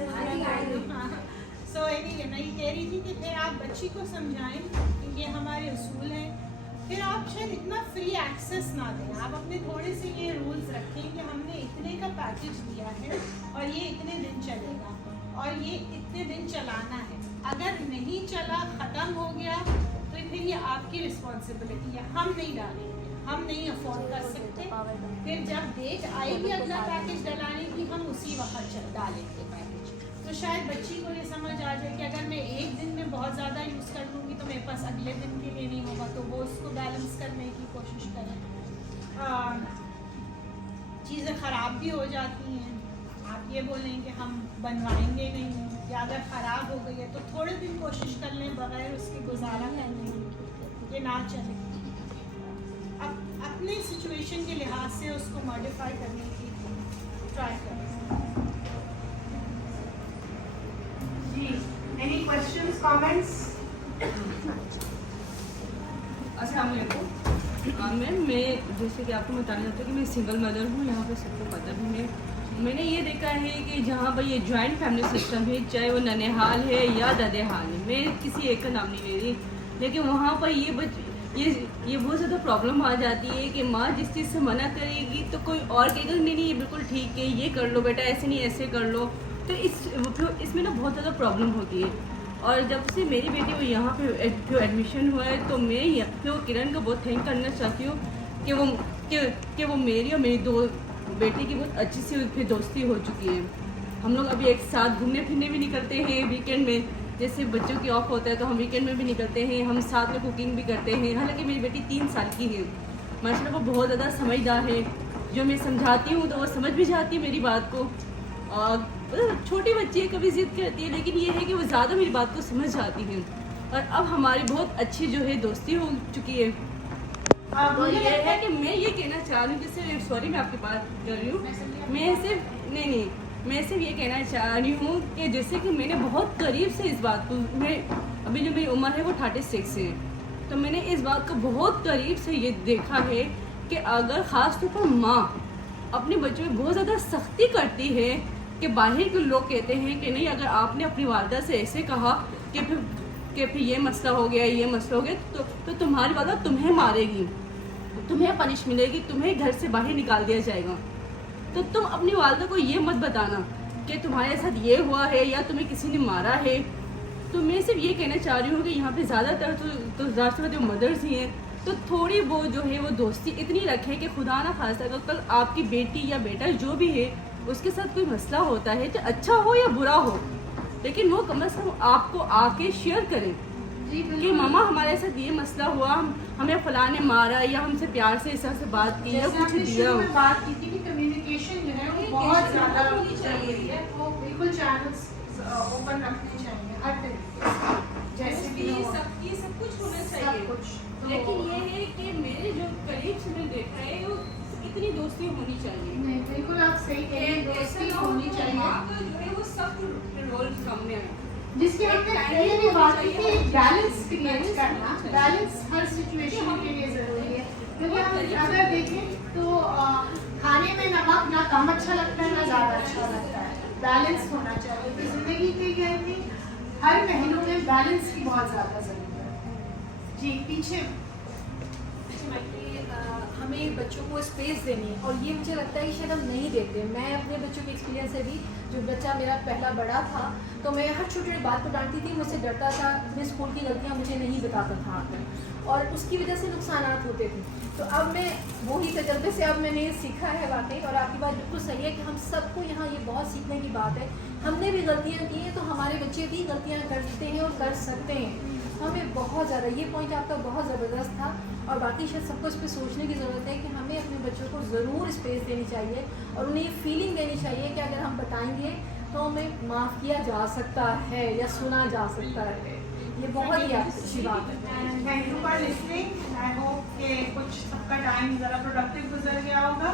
सो एनीवे मैं ये कह रही थी कि फिर आप बच्ची को समझाएं कि ये हमारे असूल हैं। फिर आप शायद इतना फ्री एक्सेस ना दें, आप अपने थोड़े से ये रूल्स रखें कि हमने इतने का पैकेज दिया है और ये इतने दिन चलेगा और ये इतने दिन चलाना है, अगर नहीं चला ख़त्म हो गया तो फिर ये आपकी रिस्पॉन्सिबिलिटी है, हम नहीं डालेंगे, हम नहीं अफोर्ड कर सकते। फिर जब डेट आएगी अगला पैकेज डलाने की हम उसी वक्त डालेंगे पैकेज। तो शायद बच्ची को ये समझ आ जाए कि अगर मैं एक दिन में बहुत ज़्यादा यूज़ कर लूँगी तो मेरे पास अगले दिन के लिए नहीं होगा, तो वो उसको बैलेंस करने की कोशिश करें। चीज़ें ख़राब भी हो जाती हैं, आप ये बोलें कि हम बनवाएंगे नहीं, या अगर ख़राब हो गई है तो थोड़े दिन कोशिश कर लें बगैर उसके गुजारा करने की, ये ना चले। अब अपने सिचुएशन के लिहाज से उसको मॉडिफाई करने की ट्राई करें। जी, एनी क्वेश्चंस, कमेंट्स? अस्सलाम वालेकुम मैम, मैं जैसे कि आपको बताना चाहती हूँ कि मैं सिंगल मदर हूँ, यहाँ पे सबको पता भी है। मैंने ये देखा है कि जहाँ पर ये जॉइंट फैमिली सिस्टम है, चाहे वो ननिहाल है या ददेहाल है, मैं किसी एक का नाम नहीं ले रही, लेकिन वहाँ पर ये बहुत ज़्यादा प्रॉब्लम आ जाती है कि माँ जिस चीज़ से मना करेगी तो कोई और कहेगा नहीं नहीं ये बिल्कुल ठीक है, ये कर लो बेटा, ऐसे नहीं ऐसे कर लो, तो इसमें ना बहुत ज़्यादा प्रॉब्लम होती है। और जब से मेरी बेटी वो यहाँ पे जो एडमिशन हुआ है तो मैं वो किरण को बहुत थैंक करना चाहती हूँ कि वो मेरी और मेरी दो बेटी की बहुत अच्छी सी फिर दोस्ती हो चुकी है। हम लोग अभी एक साथ घूमने फिरने भी निकलते हैं वीकेंड में, जैसे बच्चों की ऑफ होता है तो हम वीकेंड में भी निकलते हैं, हम साथ में कुकिंग भी करते हैं। हालांकि मेरी बेटी 3 साल की है, माशाल्लाह वो बहुत ज़्यादा समझदार है, जो मैं समझाती हूँ तो वो समझ भी जाती है मेरी बात को। और छोटी बच्ची है, कभी ज़िद करती है, लेकिन ये है कि वो ज़्यादा मेरी बात को समझ जाती है। और अब हमारी बहुत अच्छी जो है दोस्ती हो चुकी है। तो ये है कि मैं ये कहना चाह रही हूँ, जैसे सॉरी मैं आपकी बात कर रही हूँ, मैं सिर्फ ये कहना चाह रही हूँ कि जैसे कि मैंने बहुत करीब से इस बात को, मैं अभी जो मेरी उम्र है वो 36 है, तो मैंने इस बात को बहुत करीब से ये देखा है कि अगर ख़ास तौर पर माँ अपने बच्चों में बहुत ज़्यादा सख्ती करती है कि बाहर के लोग कहते हैं कि नहीं अगर आपने अपनी वालदा से ऐसे कहा कि फिर ये मसला हो गया तो तुम्हारी वालदा तुम्हें मारेगी, तुम्हें पनिश मिलेगी, तुम्हें घर से बाहर निकाल दिया जाएगा। तो तुम अपनी वालदा को ये मत बताना कि तुम्हारे साथ ये हुआ है या तुम्हें किसी ने मारा है। तो मैं सिर्फ ये कहना चाह रही हूँ कि यहाँ पे ज़्यादातर तो ज़्यादातर जो मदर्स ही हैं तो थोड़ी वो जो है वो दोस्ती इतनी रखें कि खुदा ना खास्ता अगर कल आपकी बेटी या बेटा जो भी है उसके साथ कोई मसला होता है, चाहे अच्छा हो या बुरा हो, लेकिन वो कम से कम आपको आके शेयर करें कि मामा हमारे साथ ये मसला हुआ, हमें फलां ने मारा या हमसे प्यार से इस तरह से बात की या कुछ दिया। बात की थी कि कम्युनिकेशन जो है वो बहुत ज़्यादा जरूरी है, वो बिल्कुल चैनल्स ओपन रखने चाहिए हर तरीके से, जैसे भी सब कुछ होना चाहिए। कुछ तो लेकिन ये है कि मेरे जो करीब से मैंने देखा है वो इतनी दोस्ती होनी चाहिए। नहीं, बिल्कुल आप सही कह रहे हैं, दोस्ती होनी चाहिए। माँ का जो है वो सब रोल सामने है, जिसकी हमने पहले भी बात की कि बैलेंस क्रिएट करना, बैलेंस हर सिचुएशन के लिए ज़रूरी है। क्योंकि हम अगर देखें तो खाने में नमक ना कम अच्छा लगता है ना ज़्यादा अच्छा लगता है, बैलेंस होना चाहिए। तो ज़िंदगी के कहते हर पहलू में बैलेंस की बहुत ज़्यादा ज़रूरत है। जी पीछे हमें बच्चों को स्पेस देनी है और ये मुझे लगता है कि शायद हम नहीं देते। मैं अपने बच्चों के एक्सपीरियंस से भी, जो बच्चा मेरा पहला बड़ा था तो मैं हर छोटी छोटी बात को डांटती थी, मुझसे डरता था, अपने स्कूल की गलतियाँ मुझे नहीं बताता था आकर और उसकी वजह से नुकसान होते थे। तो अब मैं वही तजर्बे से अब मैंने सीखा है वाकई, और आपकी बात बिल्कुल सही है कि हम सबको यहाँ ये बहुत सीखने की बात है। हमने भी गलतियाँ की हैं तो हमारे बच्चे भी गलतियाँ करते हैं और कर सकते हैं। हमें बहुत ज़्यादा, ये पॉइंट आपका बहुत ज़बरदस्त था और बाकी शायद सबको इस पर सोचने की ज़रूरत है कि हमें अपने बच्चों को ज़रूर स्पेस देनी चाहिए और उन्हें ये फीलिंग देनी चाहिए कि अगर हम बताएंगे तो हमें माफ़ किया जा सकता है या सुना जा सकता है। ये बहुत ही अच्छी बात है। Thank you for listening. I hope कि कुछ सबका टाइम ज़रा प्रोडक्टिव गुजर गया होगा।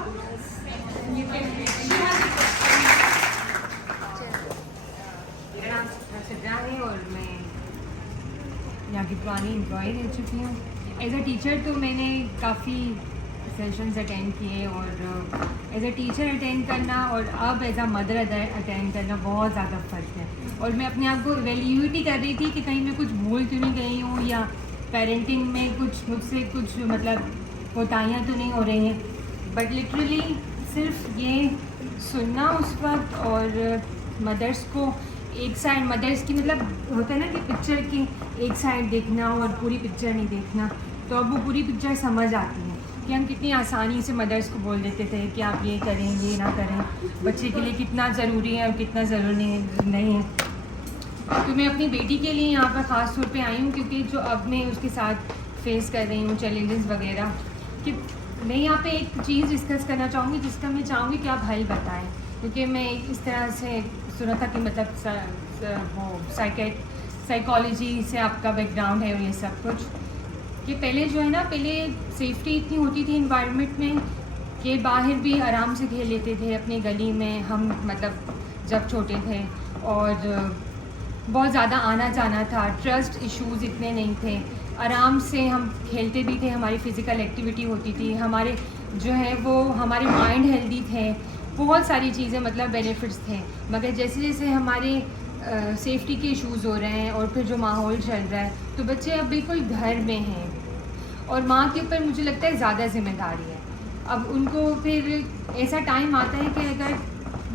मेरा नाम सज्जा है और मैं यहाँ की पुरानी एम्प्लॉय रह चुकी हूँ। एज अ टीचर तो मैंने काफ़ी सेशंस अटेंड किए और एज अ टीचर अटेंड करना और अब एज अ मदर अटेंड करना बहुत ज़्यादा फ़र्क है। और मैं अपने आप को इवेल्यूएट ही कर रही थी कि कहीं मैं कुछ भूल क्यों नहीं गई हूँ या पेरेंटिंग में कुछ मुझसे कुछ मतलब कोताहियाँ तो नहीं हो रही हैं। बट लिटरली सिर्फ ये सुनना उस वक्त और मदर्स को एक साइड, मदर्स की मतलब होता है ना कि पिक्चर की एक साइड देखना और पूरी पिक्चर नहीं देखना, तो अब वो पूरी पिक्चर समझ आती है कि हम कितनी आसानी से मदर्स को बोल देते थे कि आप ये करें ये ना करें, बच्चे के लिए कितना ज़रूरी है और कितना ज़रूरी नहीं है। तो मैं अपनी बेटी के लिए यहाँ पर ख़ास तौर पे आई हूँ क्योंकि जो अब मैं उसके साथ फेस कर रही हूँ चैलेंजेस वगैरह, कि मैं यहाँ पे एक चीज़ डिस्कस करना चाहूँगी जिसका मैं चाहूँगी कि आप हल बताएं। क्योंकि मैं इस तरह से सुना था कि मतलब वो साइकोलॉजी से आपका बैकग्राउंड है और ये सब कुछ, कि पहले जो है ना, पहले सेफ्टी इतनी होती थी इन्वायरमेंट में कि बाहर भी आराम से खेल लेते थे अपनी गली में हम, मतलब जब छोटे थे, और बहुत ज़्यादा आना जाना था, ट्रस्ट इश्यूज़ इतने नहीं थे, आराम से हम खेलते भी थे, हमारी फ़िज़िकल एक्टिविटी होती थी, हमारे जो है वो हमारे माइंड हेल्दी थे, बहुत सारी चीज़ें मतलब बेनिफिट्स थे। मगर जैसे जैसे हमारे सेफ्टी के इश्यूज़ हो रहे हैं और फिर जो माहौल चल रहा है, तो बच्चे अब बिल्कुल घर में हैं और माँ के ऊपर मुझे लगता है ज़्यादा जिम्मेदारी है। अब उनको फिर ऐसा टाइम आता है कि अगर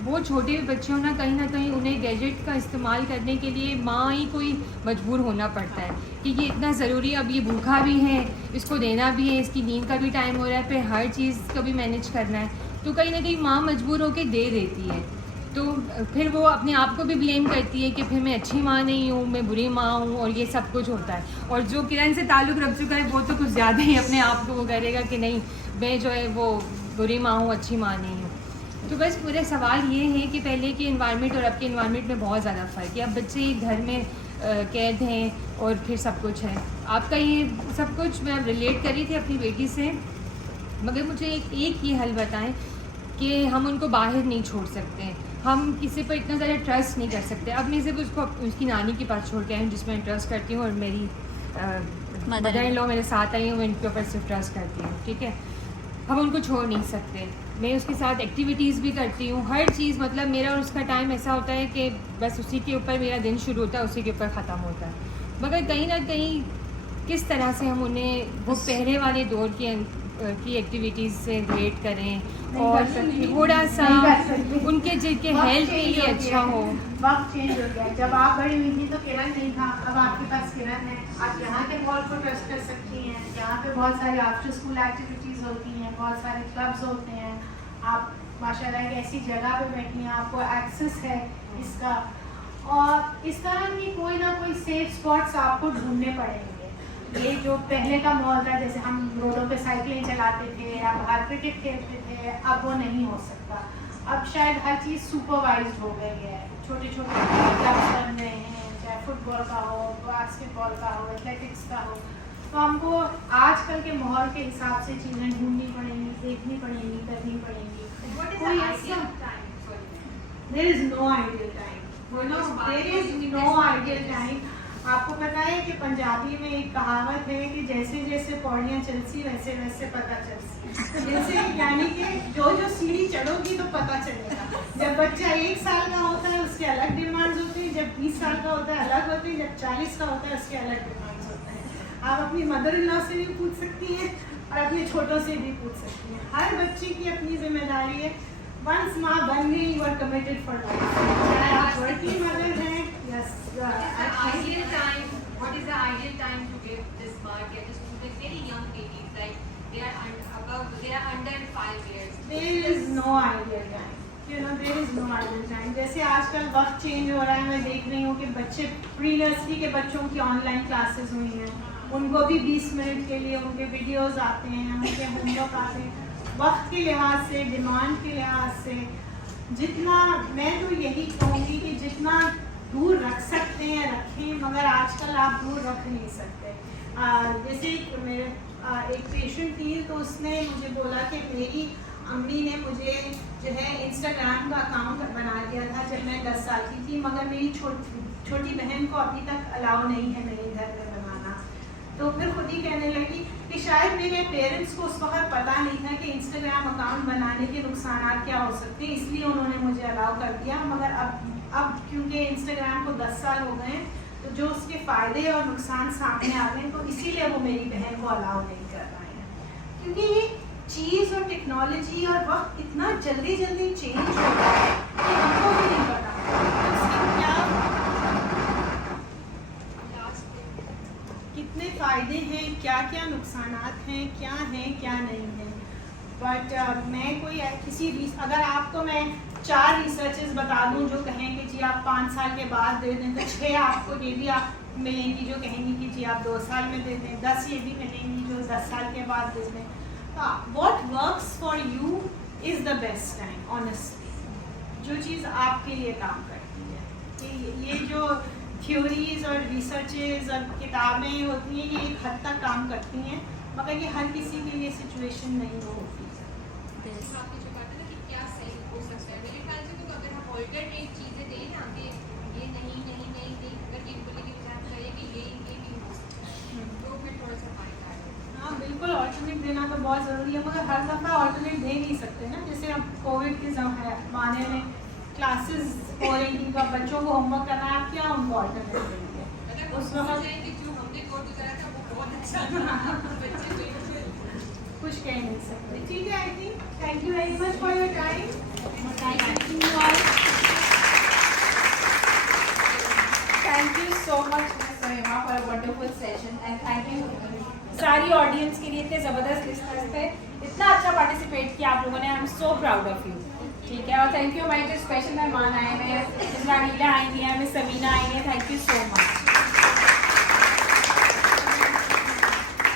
वो छोटे भी बच्चे हो ना कहीं उन्हें गैजेट का इस्तेमाल करने के लिए माँ ही कोई मजबूर होना पड़ता है कि ये इतना ज़रूरी है, अब ये भूखा भी है, इसको देना भी है, इसकी नींद का भी टाइम हो रहा है, फिर हर चीज़ को भी मैनेज करना है, तो कहीं ना कहीं माँ मजबूर होकर दे देती है। तो फिर वो अपने आप को भी ब्लेम करती है कि फिर मैं अच्छी माँ नहीं हूँ, मैं बुरी माँ हूँ, और ये सब कुछ होता है। और जो किरण से ताल्लुक़ रख चुका है वो तो कुछ ज़्यादा ही अपने आप को वो करेगा कि नहीं मैं जो है वो बुरी माँ हूँ, अच्छी माँ नहीं हूँ। तो बस मेरा सवाल ये है कि पहले के इन्वायरमेंट और अब के इन्वायरमेंट में बहुत ज़्यादा फ़र्क है। अब बच्चे घर में कैद हैं और फिर सब कुछ है। आपका ये सब कुछ मैं रिलेट कर रही थी अपनी बेटी से, मगर मुझे एक ये हल बताएं कि हम उनको बाहर नहीं छोड़ सकते, हम किसी पर इतना ज़्यादा ट्रस्ट नहीं कर सकते। अब मैं सिर्फ उसको उसकी नानी के पास छोड़ के आई हूँ जिसमें ट्रस्ट करती हूँ, और मेरी मदर इन लॉ मेरे साथ आई हूँ, मैं इनके ऊपर सिर्फ ट्रस्ट करती हूँ, ठीक है। हम उनको छोड़ नहीं सकते। मैं उसके साथ एक्टिविटीज़ भी करती हूँ, हर चीज़, मतलब मेरा और उसका टाइम ऐसा होता है कि बस उसी के ऊपर मेरा दिन शुरू होता है, उसी के ऊपर ख़त्म होता है। मगर कहीं ना कहीं किस तरह से हम उन्हें वो पहले वाले दौर की एक्टिविटीज़ से रिलेट करें और थोड़ा सा उनके जिनके हेल्थ के लिए अच्छा हो। वक्त चेंज हो गया। जब आप बड़ी हुई थी तो किरण नहीं था, अब आपके पास किरण है। आप यहाँ के मॉल को ट्रस्ट कर सकती हैं, यहाँ पे बहुत सारी आफ्टर स्कूल एक्टिविटीज़ होती हैं, बहुत सारे क्लब्स होते हैं। आप माशाल्लाह एक ऐसी जगह पे बैठी हैं, आपको एक्सेस है इसका, और इस तरह की कोई ना कोई सेफ स्पॉट्स आपको ढूंढने पड़ेंगे। ये जो पहले का माहौल था, जैसे हम रोडों पे साइकिलिंग चलाते थे या बाहर क्रिकेट खेलते थे, अब वो नहीं हो सकता। अब शायद हर चीज़ सुपरवाइज्ड हो गई है, छोटे छोटे क्लब्स बन रहे हैं, चाहे फुटबॉल का हो, बास्केटबॉल का हो, एथलेटिक्स का हो। तो हमको आजकल के माहौल के हिसाब से चीज़ें ढूंढनी पड़ेंगी, देखनी पड़ेंगी, करनी पड़ेंगी। कोई ऐसा there is no ideal time, there is no ideal time. आपको पता है कि पंजाबी में एक कहावत है कि जैसे जैसे पौड़ियाँ चलती वैसे वैसे पता चलती। जैसे यानी कि जो जो सीढ़ी चढ़ोगी तो पता चलेगा। जब बच्चा 1 साल का होता है उसके अलग डिमांड्स होते हैं, जब 20 साल का होता है अलग होते हैं, जब 40 का होता है उसके अलग डिमांड्स होते हैं। आप अपनी मदर इन लॉ से भी पूछ सकती हैं और अपने छोटों से भी पूछ सकती हैं। हर बच्चे की अपनी जिम्मेदारी है। वंस माँ बन गई you are committed for life. चाहे आप वर्किंग मदर हैं, yes ideal time, what is the ideal time to give this birth? Yeah, just like very young babies, like they are under 5 years. There is no ideal time. You know, there is no ideal time. जैसे आजकल वक्त change हो रहा है, मैं देख रही हूँ कि बच्चे प्री नर्सरी के बच्चों की ऑनलाइन क्लासेस हुई हैं, उनको भी 20 मिनट के लिए उनके वीडियोस आते हैं, उनके होमवर्क आते हैं। वक्त के लिहाज से, डिमांड के लिहाज से, जितना मैं तो यही कहूँगी कि जितना दूर रख सकते हैं रखें, मगर आजकल आप दूर रख नहीं सकते। जैसे मेरे एक पेशेंट थी तो उसने मुझे बोला कि मेरी अम्मी ने मुझे जो है इंस्टाग्राम का अकाउंट बना दिया था जब मैं 10 साल की थी, मगर मेरी छोटी बहन को अभी तक अलाउ नहीं है मेरे घर में बनाना। तो फिर खुद ही कहने लगी कि शायद मेरे पेरेंट्स को उस वक्त पता नहीं था कि इंस्टाग्राम अकाउंट बनाने के नुकसान क्या हो सकते हैं, इसलिए उन्होंने मुझे अलाउ कर दिया। मगर अब क्योंकि इंस्टाग्राम को 10 साल हो गए तो जो उसके फ़ायदे और नुकसान सामने आ गए, तो इसीलिए वो मेरी बहन को अलाउ नहीं कर रहे हैं। क्योंकि ये चीज़ और टेक्नोलॉजी और वक्त इतना जल्दी जल्दी चेंज हो रहा है कि हमको भी नहीं पता उसके कितने फ़ायदे हैं, क्या क्या नुकसानात हैं, क्या नहीं है। बट मैं कोई किसी अगर आपको मैं 4 रिसर्चेस बता दूं जो कहेंगे जी आप 5 साल के बाद दे दें, तो 6 आपको ये भी आप मिलेंगी जो कहेंगी कि जी आप 2 साल में दे दें, 10 ये भी मिलेंगी जो 10 साल के बाद दे दें। What works for you is the best time, honestly जो चीज़ आपके लिए काम करती है। कि ये जो थ्योरीज और रिसर्चेस और किताबें होती हैं ये एक हद तक काम करती हैं, मगर ये हर किसी के लिए सिचुएशन नहीं होती। आपने जो कहा था ना कि क्या सही हो सकता है, मेरे ख्याल से तो अगर हम ऑल्टरनेट चीज़ें दें ना कि ये नहीं अगर ये बोले कि ध्यान चाहिए कि ये भी हो सकता है, तो फिर थोड़ा सा फायदा है। हाँ बिल्कुल, ऑल्टरनेट देना तो बहुत ज़रूरी है, मगर हर दफ़ा ऑल्टरनेट दे नहीं सकते ना। जैसे अब कोविड के ज़माने में क्लासेस हो रही थी तो अब बच्चों को होमवर्क करना है, आप क्या उनको ऑल्टरनेट देंगे? उस वक्त जो हमने कोर्स करा था वो बहुत अच्छा था, बच्चे कुछ कह नहीं सकते। ठीक है, I think thank you very much for your time. Thank you so much Samima for a wonderful session and thank you सारी ऑडियंस के लिए, इतने ज़बरदस्त लिस्टनर्स थे, इतना अच्छा पार्टिसिपेट किया आप लोगों ने, I am so proud of you. ठीक है, और थैंक यू हमारे जो स्पेशल मेहमान आए हैं, मिस रानीला आई हुई हैं, मिस समीना आई हैं, thank you so much.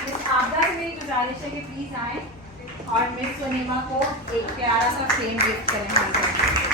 Miss आपदा से मेरी गुजारिश है कि प्लीज़ आएँ और मिस समीमा को एक प्यारा सा फ्रेम गिफ्ट करें।